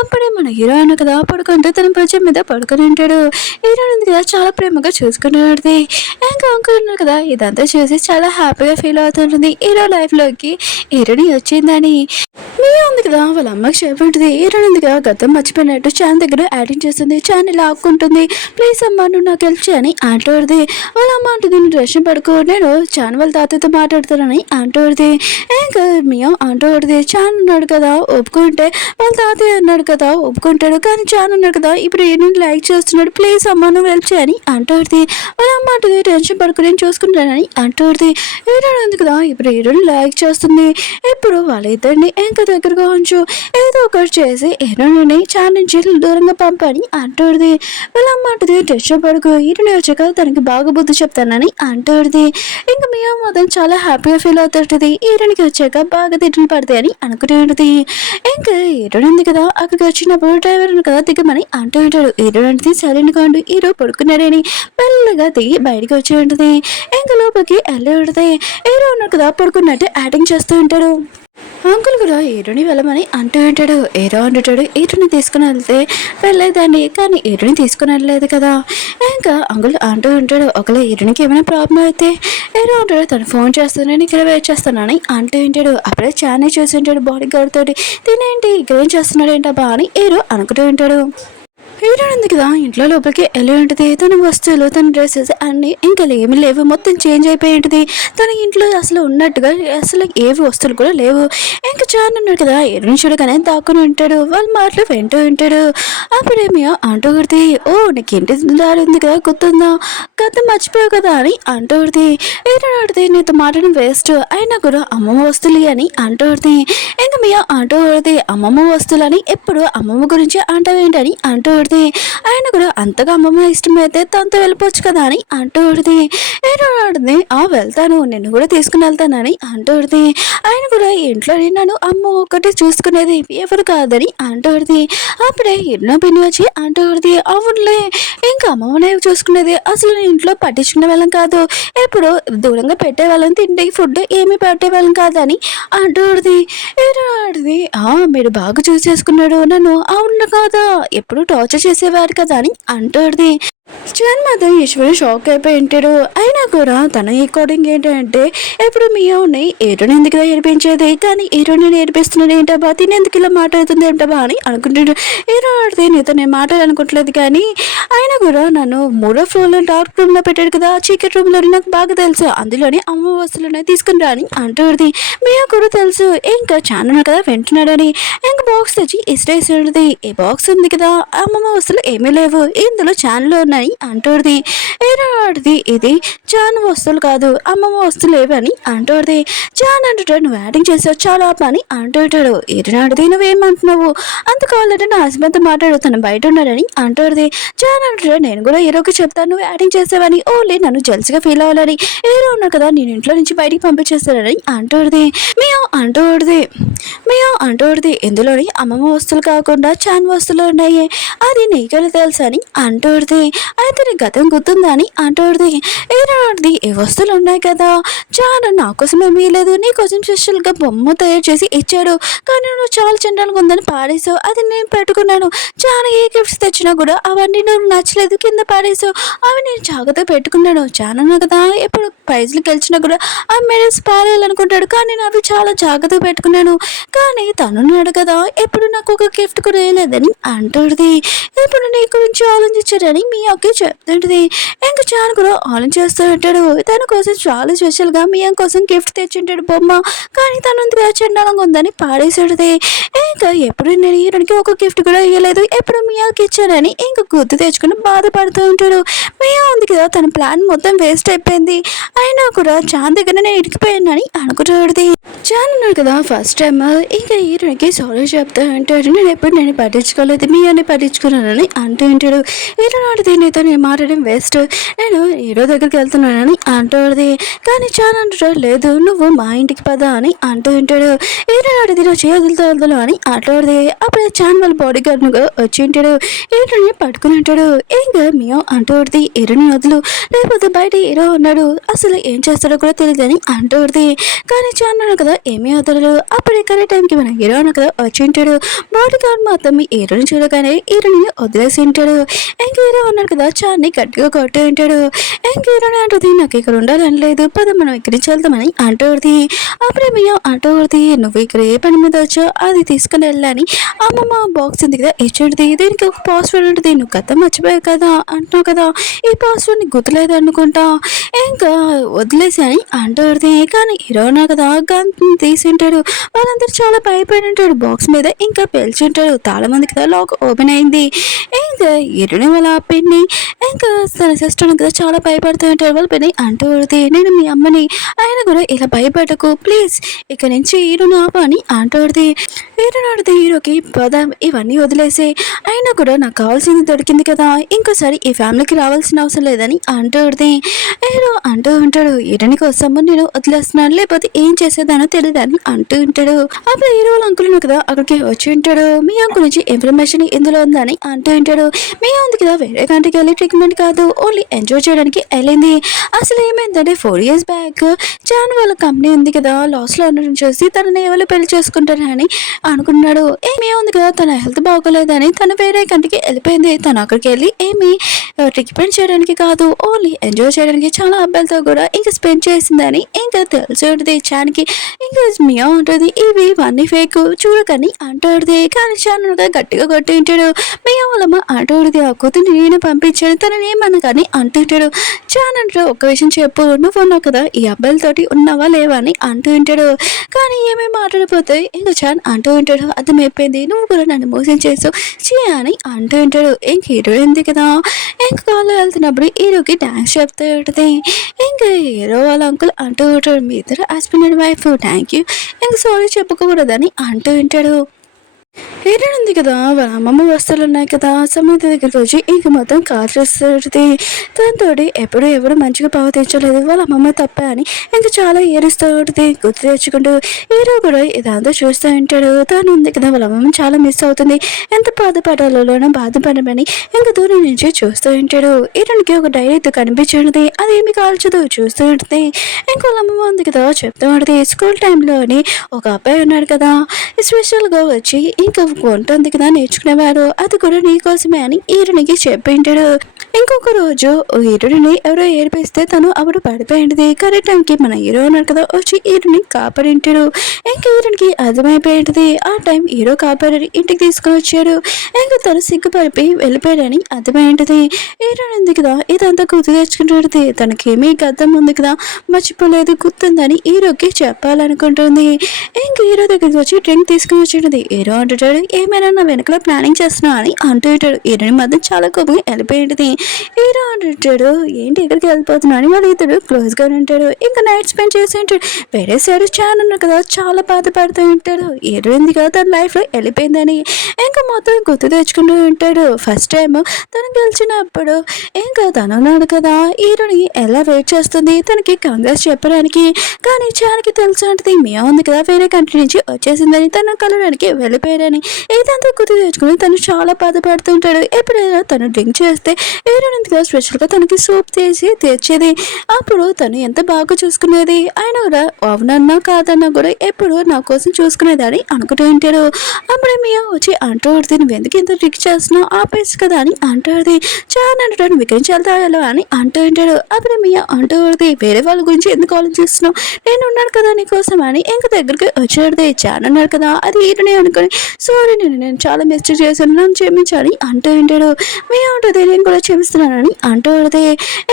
అప్పుడే మన హీరో అన్న కదా పడుకుంటూ తన భుజం మీద పడుకొని ఉంటాడు. హీరో ఉంది కదా చాలా ప్రేమగా చూసుకున్నాడు. ఇంకా అంకుల్ ఉన్నారు కదా ఇదంతా చూసి చాలా హ్యాపీగా ఫీల్ అవుతుంటుంది. హీరో లైఫ్లోకి హీరోని వచ్చిందని. మీ ఉంది కదా వాళ్ళ అమ్మకి చెప్పుంటుంది. హీరోని ఉంది కదా గతం మర్చిపోయినట్టు చాన్ దగ్గర యాడింగ్ చేస్తుంది. చాన్ ఇలా ఆక్కుంటుంది. ప్లీజ్ అమ్మ నువ్వు నాకు హెల్ప్ చేయని అంటాడుది. వాళ్ళ అమ్మ అంటుంది నువ్వు డ్రెస్ పడుకో నేను చాన్ వాళ్ళ తాతయ్యతో మాట్లాడతానని అంటాడుది. ఇంకా మియా అంటాడుది చాన్ ఉన్నాడు కదా ఒప్పుకుంటే వాళ్ళ తాతయ్య అన్నాడు కదా ఒప్పుకుంటాడు కానీ చాన్ ఉన్నాడు కదా ఇప్పుడు నేను లైక్ చేస్తున్నాడు ప్లీజ్ అమ్మ నువ్వు హెల్ప్ చేయని అంటాడుది. వాళ్ళ అమ్మ అంటుంది టెన్షన్ పడుకు నేను చూసుకుంటానని అంటాడుది. హీరోయిన్ ఉంది కదా ఇప్పుడు హీరోని లైక్ చేస్తుంది. ఇప్పుడు వాళ్ళిద్దరిని ఇంకా దగ్గరగా ఉంచు ఏదో ఒకటి చేసి హీరోని చాన్ నుంచి దూరంగా పంపని అంటాడుది. వాళ్ళ అమ్మ అంటుంది టెన్షన్ పడుకు హీరోని వచ్చాక తనకి బాగా బుద్ధి చెప్తానని అంటాడుది. ఇంకా మియా మాత్రం చాలా హ్యాపీగా ఫీల్ అవుతుంటుంది. హీరోనికి వచ్చాక బాగా తిట్లు పడతాయి అని అనుకుంటూ ఉంటుంది. ఇంకా హీరోయిన్ ఉంది కదా అక్కడికి వచ్చినప్పుడు డ్రైవర్ కదా దిగమని అంటూ ఉంటాడు. హీరోయిన్ అంటే సైలెంట్గా ఉండి హీరో పడుకున్నాడని మెల్లగా దిగి బయటకు వచ్చి ఉంటుంది. ఇంకా లోపలికి వెళ్ళి ఉంటుంది. హీరో ఉన్నాడు కదా పడుకున్నట్టు యాక్టింగ్ చేస్తూ ఉంటాడు. అంకుల్ కూడా హీరోని వెళ్ళమని అంటూ ఉంటాడు. హీరో అంటాడు హీరోని తీసుకుని వెళ్తే వెళ్ళలేదండి కానీ హీరోని తీసుకుని వెళ్ళలేదు కదా. ఇంకా అంకుల్ అంటూ ఉంటాడు ఒకవేళ హీరోనికి ఏమైనా ప్రాబ్లం అయితే హీరో అంటాడు తను ఫోన్ చేస్తాను నేను ఇక్కడ వెయిట్ చేస్తానని అంటూ ఉంటాడు. అప్పుడే చానే చూసి ఉంటాడు బాడీ గార్డ్ తోటి తినేంటి ఇక్కడ ఏం చేస్తున్నాడు ఏంటబ్బా అని హీరో అనుకుంటూ ఉంటాడు. హీరోయిన్ ఉంది కదా ఇంట్లో లోపలికి వెళ్ళి ఉంటుంది. తన వస్తువులు తన డ్రెస్సెస్ అన్నీ ఇంకా ఏమి లేవు మొత్తం చేంజ్ అయిపోయి ఉంటుంది. తన ఇంట్లో అసలు ఉన్నట్టుగా అసలు ఏవి వస్తువులు కూడా లేవు. ఇంకా చాన్ ఉన్నాడు కదా హీరోయిన్ చూడగానే దాక్కుని ఉంటాడు. వాళ్ళ మాటలు వింటూ ఉంటాడు. అప్పుడేమి అంటూ కొడితే ఓ నీకు ఇంటి దారి ఉంది కదా గుర్తుందా గత మర్చిపోయావు కదా అని అంటూ కొడితే హీరోయిన్ ఆడితే నీతో మాట్లాడడం వేస్ట్ అయినా కూడా అమ్మమ్మ వస్తువులు అని అంటూ కొడితే ఇంకా మీ అంటూ కొడితే అమ్మమ్మ వస్తువులు అని ఎప్పుడు అమ్మమ్మ గురించి అంటావేంటని అంటూ కొడితే ఆయన కూడా అంతగా అమ్మమ్మ ఇష్టమైతే తనతో వెళ్ళిపోవచ్చు కదా అని అంటూ కొడితే నేను ఆడితే వెళ్తాను నిన్ను కూడా తీసుకుని వెళ్తానని అంటూ కొడితే ఆయన కూడా ఇంట్లో నన్ను అమ్మ ఒక్కటి చూసుకునేది ఎవరు కాదని అంటూ కొడితే అప్పుడే ఎన్నో పిన్ని వచ్చి అంటూ కొడితే అవునులే ఇంకా అమ్మమ్మనే చూసుకునేది అసలు నేను ఇంట్లో పట్టించుకునే వాళ్ళం కాదు ఎప్పుడు దూరంగా పెట్టేవాళ్ళం తిండి ఫుడ్ ఏమి పెట్టేవాళ్ళం కాదని అంటూ కొడితే ఆడిది మీరు బాగా చూసి చేసుకున్నాడు నన్ను అవును కాదా ఎప్పుడు టార్చర్ చేసేవారు కదా అని అంటాడుది. చాన్ మాత్రం ఈశ్వరు షాక్ అయిపోయి ఉంటాడు. అయినా కూడా తన అకార్డింగ్ ఏంటంటే ఎప్పుడు మియోని హీరోని ఎందుకు ఏడిపించేది కానీ హీరోని నేర్పిస్తున్నాడు ఏంటబ్బా తినేందుకు ఇలా మాట్లాడుతుంది ఏంటబ్బా అని అనుకుంటాడు. హీరో ఆడితే నీతో నేను మాట్లాడాలనుకోవట్లేదు కానీ అయినా కూడా నన్ను 3వ ఫ్లోర్లో డార్క్ రూమ్లో పెట్టాడు కదా చీకటి రూమ్లోని నాకు బాగా తెలుసు అందులోని అమ్మ వస్తువులనే తీసుకుని రా అని అంటాడుది. మియో కూడా తెలుసు ఇంకా చాలా కదా వింటున్నాడని ఇంకా బాక్స్ తెచ్చి ఇష్టేసాడుది. ఈ బాక్స్ ఉంది కదా అమ్మమ్మ వస్తువులు ఏమీ లేవు ఇందులో ఛానల్ ఉన్నాయి చేస్తానని అంటూడిది. హీరోది ఇది జాన్ వస్తువులు కాదు అమ్మమ్మ వస్తువులు ఏవని అంటూడిది. జాన్ అంటుంటాడు నువ్వు యాక్టింగ్ చేసావు చాలా అని అంటుంటాడు. హీరోనాడిది నువ్వేమంటున్నావు అంత కావాలంటే నా హస్బెండ్తో మాట్లాడు తను బయట ఉన్నాడని అంటూడిది. జాన్ అంటుంటాడు నేను కూడా హీరోకి చెప్తాను నువ్వు యాక్టింగ్ చేసావని ఓన్లీ నన్ను జెల్స్గా ఫీల్ అవ్వాలని హీరో ఉన్నాడు కదా నేను ఇంట్లో నుంచి బయటికి పంపించేస్తానని అంటూడిది. మేము అంటూడిది ఇందులోని అమ్మమ్మ వస్తువులు కాకుండా చాన్ వస్తువులు ఉన్నాయి అది నీకెలా తెలుసు అని అంటూడిది. అయితే నీ గతం గుర్తుందా అని అంటూడిది. హీరోది ఏ వస్తువులు ఉన్నాయి కదా చాన్ నా కోసం ఏమీ లేదు నీ కోసం స్పెషల్గా బొమ్మ తయారు చేసి ఇచ్చాడు కానీ నువ్వు చాలా చండాలంగా ఉందని పాడేసావు అది నేను పెట్టుకున్నాను. చాలా ఏ గిఫ్ట్స్ తెచ్చినా కూడా అవన్నీ నువ్వు నచ్చలేదు కింద పాడేసావు అవి నేను జాగ్రత్తగా పెట్టుకున్నాను. చాలా కదా ఎప్పుడు ప్రైజ్లు గెలిచినా కూడా ఆ మెడల్స్ పారేయాలనుకుంటాడు కానీ నేను అవి చాలా జాగ్రత్తగా పెట్టుకున్నాను కానీ తనున్నాడు కదా ఎప్పుడు నాకు ఒక గిఫ్ట్ కూడా వేయలేదని అంటుంది. ఇప్పుడు నీ గురించి ఆలోచించాడని మీ అక్క చెప్తుంటుంది. ఇంకా చాలా కూడా ఆలోచిస్తూ ఉంటాడు తన కోసం చాలా స్పెషల్గా మీ అక్క కోసం గిఫ్ట్ తెచ్చింటాడు బొమ్మ కానీ తనంతగా చండాలంగా ఉందని పాడేసాడుది. ఇంకా ఎప్పుడు నేను హీరోనికి ఒక గిఫ్ట్ కూడా ఇవ్వలేదు ఎప్పుడు మీ అక్క ఇచ్చాడని ఇంకా గుర్తు తెచ్చుకుని బాధపడుతూ ఉంటాడు. మియా ఉంది కదా తన ప్లాన్ మొత్తం వేస్ట్ అయిపోయింది అయినా కూడా చాన్ దగ్గర నేను ఇరికిపోయానని అనుకుంటాడుది. చాన్ ఉన్నాడు కదా ఫస్ట్ టైం ఇంకా హీరోకి సారీ చెప్తా అంటాడు నేను పట్టించుకోలేదు మీ అని పట్టించుకున్నానని అంటూ ఉంటాడు. హీరో నాటిది నీతో నేను మాట్లాడడం వేస్ట్ నేను హీరో దగ్గరికి వెళ్తున్నానని అంటాడుది. కానీ చాన్ అంటాడు లేదు నువ్వు మా ఇంటికి పదా అని అంటూ ఉంటాడు. హీరో నాటిది నా చేయదులతో అని అంటాడుది. అప్పుడే చాన్ వాళ్ళ బాడీ గార్డ్గా వచ్చి ఉంటాడు. హీరోని పట్టుకుని ఉంటాడు. ఇంకా మియో అంటూడిది హీరోని వదులు లేకపోతే బయట హీరో ఉన్నాడు అసలు ఏం చేస్తాడో కూడా తెలియదని అంటూడిది. కానీ చాన్ కదా ఏమీ వదలడు. అప్పుడే కరెక్ట్ టైంకి మన హీరో అన్న కదా వచ్చి ఉంటాడు. బాడీ గార్డ్ మాత్రం హీరోని చూడగానే హీరోని వదిలేసి ఉంటాడు. ఇంక హీరో అన్నాడు కదా చాన్ని గట్టిగా కొట్టి ఉంటాడు. ఇంక హీరోని అంటుంది నాకు ఇక్కడ ఉండాలని లేదు పద మనం ఇక్కడి నుంచి వెళ్తామని అంటూడిది. అప్పుడే మియో అంటూడిది నువ్వు ఇక్కడ ఏ పని మీద వచ్చో అది తీసుకుని వెళ్ళాలని అమ్మమ్మ బాక్స్ ఉంది కదా ఇచ్చేది దీనికి ఒక పాస్వర్డ్ ఉంటుంది నువ్వు కథ మర్చిపోయావు కదా అంటున్నావు కదా ఈ పాస్వర్డ్ నీకు గుర్తులేదు అనుకుంటా ఇంకా వదిలేసి అని అంటూడిది. కానీ హీరోనా కదా గన్ తీసింటాడు. వాళ్ళందరూ చాలా భయపడి ఉంటాడు బాక్స్ మీద ఇంకా పేల్చుంటాడు. చాలా మంది కదా లాక్ ఓపెన్ అయింది. ఇంకా హీరోని వాళ్ళ పిన్ని ఇంకా తన సిస్టర్ కదా చాలా భయపడుతూ ఉంటాడు. వాళ్ళ పిన్ని అంటూడిది నేను మీ అమ్మని ఆయన కూడా ఇలా భయపడకు ప్లీజ్ ఇక్కడ నుంచి హీరోని ఆప అని అంటూడిది. హీరోకి పద ఇవన్నీ వదిలేసి అయినా కూడా నాకు కావాల్సింది దొరికింది కదా ఇంకోసారి ఈ ఫ్యామిలీకి రావాల్సిన అవసరం లేదని అంటూడిది. హీరో అంటూ ఉంటాడు హీరోని కోసము నేను వదిలేస్తున్నాను లేకపోతే ఏం చేసేదానో తెలియదని అంటూ ఉంటాడు. అప్పుడు హీరో వాళ్ళ అంకుల్ కదా అక్కడికి వచ్చి ఉంటాడు. మీ అంకుల్ నుంచి ఇన్ఫర్మేషన్ ఇందులో ఉందని అంటూ ఉంటాడు. మీ ఉంది కదా వేరే కంట్రీకి వెళ్ళి ట్రీట్మెంట్ కాదు ఓన్లీ ఎంజాయ్ చేయడానికి వెళ్ళింది. అసలు ఏమైందంటే 4 years బ్యాక్ జాన్ వాళ్ళ కంపెనీ ఉంది కదా లాస్లో ఉండడం చూసి తనని ఎవరు పెళ్లి చేసుకుంటారని అనుకున్నాడు. ఏమీ ఉంది కదా తన హెల్త్ బాగోలేదని తను వేరే కంట్రీకి వెళ్ళిపోయింది. తను అక్కడికి వెళ్ళి ఏమి ట్రీట్మెంట్ చేయడానికి కాదు ఓన్లీ ఎంజాయ్ చేయడానికి చాలా అబ్బాయిలతో కూడా ఇంకా స్పెండ్ చేసిందని ఇంకా తెలిసి ఉంటుంది చాన్కి. ఇంకా మియా ఉంటుంది ఇవి ఇవన్నీ ఫేక్ చూడకని అంటాడుది. కానీ చాన్ గట్టిగా కొట్టి ఉంటాడు. మియా వాళ్ళమ్మ అంటాడుది ఆ కూతుర్ని నేను పంపించాను తనని ఏమన్నా కానీ అంటుంటాడు. చాన్ అంటాడు ఒక్క విషయం చెప్పు నువ్వు ఉన్నావు కదా ఈ అబ్బాయిలతోటి ఉన్నావా లేవా అని అంటూ ఉంటాడు. కానీ ఏమేమి మాట్లాడిపోతాయి ఇంకా చాన్ అంటూ ఉంటాడు అర్థమైపోయింది నువ్వు కూడా నన్ను మోసం చేసావు అని అంటూ ఉంటాడు. ఇంక హీరో ఉంది కదా ఇంక కాల్లో వెళ్తున్నప్పుడు హీరోకి థ్యాంక్స్ చెప్తూ ఉంటుంది. ఇంకా హీరో వాళ్ళ అంకుల్ అంటూ ఉంటాడు మీ ఇద్దరు husband and wife thank you ఇంక సారీ చెప్పుకోకూడదని అంటూ ఉంటాడు. హీరోయిన్ ఉంది కదా వాళ్ళ అమ్మమ్మ వస్తువులు ఉన్నాయి కదా సమేత దగ్గరికి వచ్చి ఇంక మొత్తం కాల్ చేస్తుంది. దాంతో ఎప్పుడు ఎవరు మంచిగా ప్రవర్తించలేదు వాళ్ళ అమ్మమ్మ తప్ప అని ఇంకా చాలా ఏడుస్తూ ఉంటుంది. గుర్తు తెచ్చుకుంటూ హీరో కూడా ఇదంతా చూస్తూ ఉంటాడు. తను ఉంది కదా వాళ్ళ అమ్మమ్మ చాలా మిస్ అవుతుంది ఎంత బాధపడాలోనో బాధపడమని ఇంకా దూరం నుంచి చూస్తూ ఉంటాడు. హీరోనికి ఒక డైరీతో కనిపించేది అదేమి కాల్చదు చూస్తూ ఉంటుంది. ఇంకా వాళ్ళ అమ్మమ్మ ఉంది కదా చెప్తూ ఉంటుంది స్కూల్ టైంలోని ఒక అబ్బాయి ఉన్నాడు కదా స్పెషల్గా వచ్చి ఇంకా వంట ఉంది కదా నేర్చుకునేవారు అది కూడా నీకోసమే అని హీరోనికి చెప్పింటాడు. ఇంకొక రోజు హీరోని ఎవరో ఏడిపిస్తే తను అప్పుడు పడిపోయింది. కరెక్ట్ టైంకి మన హీరో అన్నాడు కదా వచ్చి హీరోని కాపాడింటాడు. ఇంకా హీరోనికి అర్థమైపోయింది ఆ టైం హీరో కాపాడి ఇంటికి తీసుకొని వచ్చాడు. ఇంకా తను సిగ్గుపడిపోయి వెళ్ళిపోయాడని అర్థమైంటది. హీరోని ఉంది కదా ఇదంతా గుర్తు తెచ్చుకుంటుంది. తనకేమీ గద్దం ఉంది కదా మర్చిపోలేదు గుర్తుందని హీరోకి చెప్పాలనుకుంటుంది. ఇంకా హీరో దగ్గరికి వచ్చి డ్రింక్ తీసుకుని వచ్చింది. హీరో అంటే అంటుంటాడు, ఏమైనా నా వెనకలో ప్లానింగ్ చేస్తున్నావు అని అంటూ ఉంటాడు. హీరోని మాత్రం చాలా కోపంగా వెళ్ళిపోయింది. హీరో అంటుంటాడు, ఏంటి ఎక్కడికి వెళ్ళిపోతున్నావు అని వాళ్ళు ఇద్దరు క్లోజ్గా ఉంటాడు. ఇంకా నైట్ స్పెండ్ చేసి ఉంటాడు. వేరే సైడ్ చాలా ఉన్నారు కదా, చాలా బాధపడుతూ ఉంటాడు. హీరో ఎందుకు తన లైఫ్లో వెళ్ళిపోయిందని ఇంకా మొత్తం గుర్తు తెచ్చుకుంటూ ఉంటాడు. ఫస్ట్ టైం తను గెలిచినప్పుడు ఇంకా తను ఉన్నాడు కదా, హీరోని ఎలా వెయిట్ చేస్తుంది తనకి కంగ్రెస్ చెప్పడానికి. కానీ చానికి తెలుసు అంటే మియా ఉంది కదా, వేరే కంట్రీ నుంచి వచ్చేసిందని తను కలవడానికి వెళ్ళిపోయాడని. ఇదంతా గుర్తు తెచ్చుకుని తను చాలా బాధపడుతుంటాడు. ఎప్పుడైనా తను డ్రింక్ చేస్తే హీరోని ఎందుకు స్పెషల్గా తనకి సూప్ తీసి తెచ్చేది. అప్పుడు తను ఎంత బాగా చూసుకునేది. ఆయన కూడా అవునన్నా కాదన్నా కూడా ఎప్పుడు నా కోసం చూసుకునేదని అనుకుంటూ ఉంటాడు. అప్పుడే మియా వచ్చి అంటాడు, నువ్వు ఎందుకు ఇంత డ్రింక్ చేస్తున్నావు ఆపేసి కదా అని అంటాడు. చాలా అంటాడు, వికరించాలి అని అంటూ ఉంటాడు. అప్పుడే మియా అంటాడు, వేరే వాళ్ళ గురించి ఎందుకు ఆలోచిస్తున్నావు, నేను ఉన్నాను కదా నీకోసం అని ఇంక దగ్గరికి వచ్చాడు. చాలా ఉన్నాడు కదా, అది హీరోని అనుకుని సారీ నేను చాలా మిస్టేక్ చేశాను, నన్ను క్షమించాలి అంటూ ఉంటాడు. మియా ఉంటుంది, నేను కూడా క్షమిస్తున్నానని అంటూ ఉంటుంది.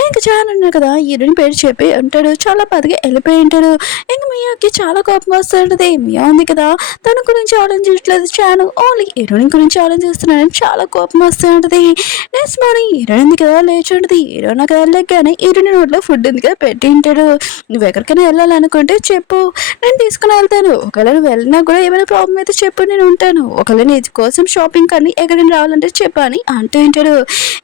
ఇంక చాలా ఉన్నాడు కదా, హీరోని పేరు చెప్పి ఉంటాడు. చాలా బాధగా వెళ్ళిపోయి ఉంటాడు. ఇంక మియాకి చాలా కోపం వస్తుంటుంది. మియా ఉంది కదా, తన గురించి ఆలోచించట్లేదు, చాను ఓన్లీ హీరోయిన్ గురించి ఆలోచిస్తున్నాడని చాలా కోపం వస్తూ ఉంటుంది. నెక్స్ట్ మార్నింగ్ హీరోయిన్ ఉంది కదా లేచి ఉంటుంది. హీరోయిన్ కదా లేకగానే హీరోయిన్ నోట్లో ఫుడ్ ఉంది కదా పెట్టి ఉంటాడు. నువ్వు ఎక్కడికైనా వెళ్ళాలనుకుంటే చెప్పు, నేను తీసుకుని వెళ్తాను. ఒకవేళ నువ్వు వెళ్ళినా కూడా ఏమైనా ప్రాబ్లం అయితే చెప్పు, నేను ఉంటాను. ఒకవేళ నీ కోసం షాపింగ్ కానీ ఎక్కడైనా రావాలంటే చెప్పు అని అంటూ ఉంటాడు.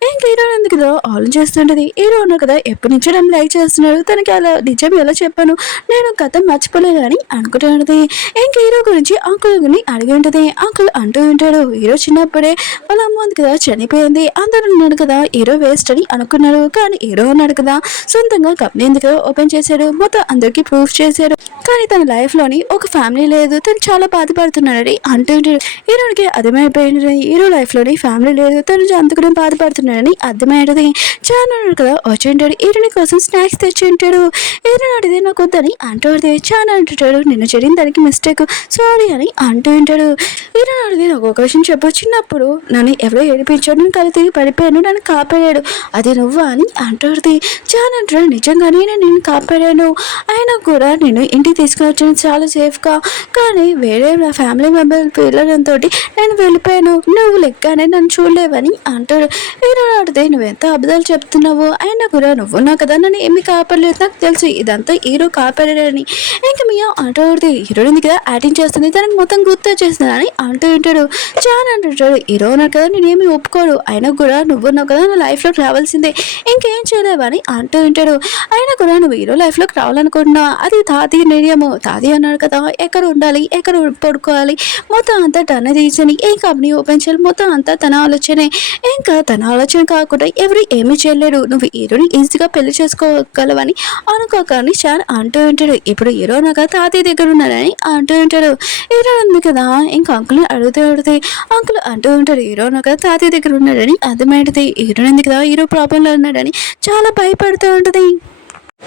ఇంక హీరోయిన్ ఉంది కదా ఆలోచిస్తుంటది. హీరో ఉన్నారు కదా ఎప్పటి నుంచో నన్ను లైక్ చేస్తున్నాడు, తనకి అలా నిజం ఎలా చెప్పాను, నేను కథ మర్చిపోలేదు అని అనుకుంటూ ఉంటుంది. ఇంక హీరో గురించి అంకుల్ని అడిగి ఉంటుంది. అంకుల్ అంటూ ఉంటాడు, హీరో చిన్నప్పుడే వాళ్ళ అమ్మ ఉంది కదా చనిపోయింది, అందరూ ఉన్నాడు కదా హీరో వేస్ట్ అని అనుకున్నాడు. కానీ హీరో ఉన్నాడు కదా సొంతంగా కంపెనీ ఎందుకు ఓపెన్ చేశాడు, మొత్తం అందరికీ ప్రూఫ్ చేశాడు. కానీ తన లైఫ్లోని ఒక ఫ్యామిలీ లేదు, తను చాలా బాధపడుతున్నాడని అంటూ ఉంటాడు. హీరోకి అర్థమైపోయింది, హీరో లైఫ్లోని ఫ్యామిలీ లేదు, తను అందుకనే బాధపడుతున్నాడని అర్థమయ్యేది. చాలా ఉన్నాడు కదా వచ్చి ఉంటాడు. హీరోని కోసం స్నాక్స్ తెచ్చి ఉంటాడు. హీరో అడిగితే నాకు వద్దని అంటూ చాలా అంటుంటాడు, నిన్ను జరిగిన దానికి మిస్టేక్ సారీ అని అంటూ ఉంటాడు. హీరో అడిగి నాకు ఒక విషయం చెప్పు, చిన్నప్పుడు నన్ను ఎవరో ఏడిపించాడు, నేను కళ్ళు తిరిగి పడిపోయాను, నన్ను కాపాడాడు, అది నువ్వా అని అంటుంది. చాలా అంటాడు, నిజంగానే నేను కాపాడాను, అయినా కూడా నేను ఇంటికి తీసుకుని వచ్చాను చాలా సేఫ్గా, కానీ వేరే నా ఫ్యామిలీ మెంబర్ పిల్లలతో నేను వెళ్ళిపోయాను, నువ్వు లెక్కనే నన్ను చూడలేవని అంటాడు. హీరో అడిగితే నువ్వు ఎంత అబద్ధాలు చెప్తున్నావు, అయినా కూడా నువ్వున్నా కదా నన్ను ఏమి కాపాడలేదు, నాకు తెలుసు ఇదంతా హీరో కాపాడాడని. ఇంకా మియా అంటాడు, హీరోయిన్ కదా యాక్టింగ్ చేస్తుంది, తనకు మొత్తం గుర్తు చేస్తుంది అని అంటూ ఉంటాడు. చాలా అంటుంటాడు, హీరో ఉన్నారు కదా నేనేమి ఒప్పుకోడు, అయినా కూడా నువ్వున్నావు కదా నా లైఫ్లోకి రావాల్సిందే, ఇంకేం చేయలేవని అంటూ ఉంటాడు. అయినా కూడా నువ్వు హీరో లైఫ్లోకి రావాలనుకుంటున్నావు, అది తాతయ్య నిర్ణయము, తాతయ్య అన్నాడు కదా ఎక్కడ ఉండాలి ఎక్కడ పడుకోవాలి మొత్తం అంతా తన తీసని ఏ కంపెనీ ఓపెన్ చేయాలి మొత్తం అంతా తన ఆలోచనే. ఇంకా తన ఆలోచన కాకుండా ఎవరు ఏమీ చేయలేడు, నువ్వు హీరోని ఈజీగా పెళ్లి చేసుకోగలవని అనుకోకని చాలా అంటూ ఉంటాడు. ఇప్పుడు హీరో నాక తాతయ్య దగ్గర ఉన్నాడని అంటూ ఉంటాడు. హీరో ఉంది కదా ఇంకా అంకుల్ని అడిగితే అంకుల్ అంటూ ఉంటాడు, హీరో నాక తాతయ్య దగ్గర ఉన్నాడని అర్థమైంది. హీరో ఉంది కదా హీరో ప్రాబ్లంలో ఉన్నాడని చాలా భయపడుతూ ఉంటుంది.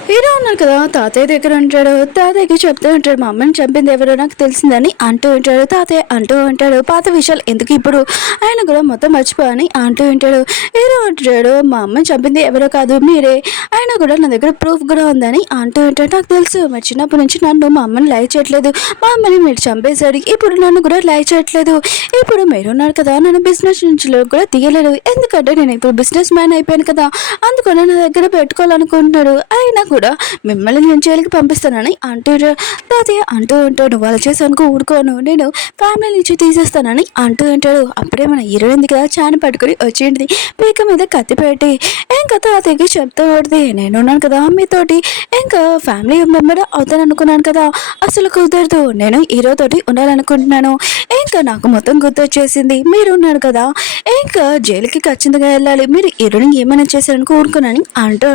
హీరో ఉన్నారు కదా తాతయ్య దగ్గర ఉంటాడు. తాతయ్యకి చెప్తూ ఉంటాడు, మా అమ్మని చంపింది ఎవరో నాకు తెలిసిందని అంటూ ఉంటాడు. తాతయ్య అంటూ ఉంటాడు, పాత విషయాలు ఎందుకు ఇప్పుడు, ఆయన కూడా మొత్తం మర్చిపోని అంటూ ఉంటాడు. హీరో అంటాడు, మా అమ్మని చంపింది ఎవరో కాదు మీరే, ఆయన కూడా నా దగ్గర ప్రూఫ్ కూడా ఉందని అంటూ ఉంటాడు. నాకు తెలుసు మరి చిన్నప్పటి నుంచి నన్ను మా అమ్మని లైక్ చేయట్లేదు, మా అమ్మని మీరు చంపేశాడు, ఇప్పుడు నన్ను కూడా లైక్ చేయట్లేదు, ఇప్పుడు మీరు ఉన్నారు కదా నన్ను బిజినెస్ నుంచి కూడా తీయలేదు, ఎందుకంటే నేను ఇప్పుడు బిజినెస్ మ్యాన్ అయిపోయాను కదా, అందుకని నా దగ్గర పెట్టుకోవాలనుకుంటున్నాడు, అయినా కూడా మిమ్మల్ని నేను జైలుకి పంపిస్తానని అంటాడు. తాతయ్య అంటూ ఉంటాడు, వాళ్ళు చేసానుకో ఊరుకోను, నేను ఫ్యామిలీ నుంచి తీసేస్తానని అంటూ ఉంటాడు. అప్పుడే మన హీరోయిన్ కదా చాని పట్టుకుని వచ్చింది, పీక మీద కత్తి పెట్టి ఇంకా తాతయ్యకి చెప్తూ ఉంటుంది, నేను ఉన్నాను కదా మీతోటి ఇంకా ఫ్యామిలీ మెంబర్ అవుతాను అనుకున్నాను కదా, అసలు కుదరదు, నేను హీరోతోటి ఉండాలనుకుంటున్నాను, ఇంకా నాకు మొత్తం గుర్తొచ్చేసింది, మీరు ఉన్నారు కదా ఇంకా జైలుకి ఖచ్చితంగా వెళ్ళాలి, మీరు హీరోని ఏమైనా చేశారనుకో ఊరుకున్నాను అంటూ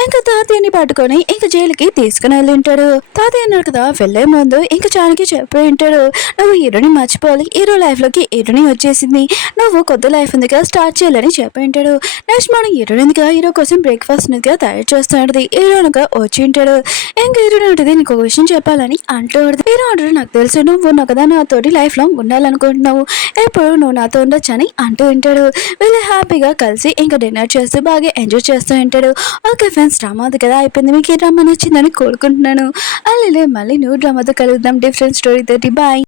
ఇంకా తాతయ్యని పట్టుకొని ఇంకా జైలుకి తీసుకుని వెళ్ళి ఉంటాడు. తాతయ్య అన్నాడు కదా వెళ్ళే ముందు ఇంకా చానికి చెప్పి ఉంటాడు, నువ్వు హీరోని మర్చిపోవాలి, హీరో లైఫ్లోకి హీరోని వచ్చేసింది, నువ్వు కొత్త లైఫ్ ఉంది కదా స్టార్ట్ చేయాలని చెప్పి ఉంటాడు. నెక్స్ట్ మార్నింగ్ హీరోయిన్ ఉంది కదా హీరో కోసం బ్రేక్ఫాస్ట్ ఉంది తయారు చేస్తున్నాడు. హీరోనుగా వచ్చి ఉంటాడు. ఇంకా హీరోయిన్ ఉంటుంది, నీకు ఒక విషయం చెప్పాలని అంటూ హీరో అంటాడు, నాకు తెలుసు నువ్వు ఉన్నావు కదా నాతోటి లైఫ్లో ఉండాలనుకుంటున్నావు, ఎప్పుడు నువ్వు నాతో ఉండొచ్చని అంటూ ఉంటాడు. వీళ్ళు హ్యాపీగా కలిసి ఇంకా డిన్నర్ చేస్తూ బాగా ఎంజాయ్ చేస్తూ ఉంటాడు. ఓకే ఫ్రెండ్స్, డ్రామా అది కదా అయిపోయింది, మీకు ఈ డ్రామా నచ్చిందని కోరుకుంటున్నాను. అలాగే మళ్ళీ న్యూ డ్రామాతో కలుద్దాం, డిఫరెంట్ స్టోరీ తోటి. బాయ్.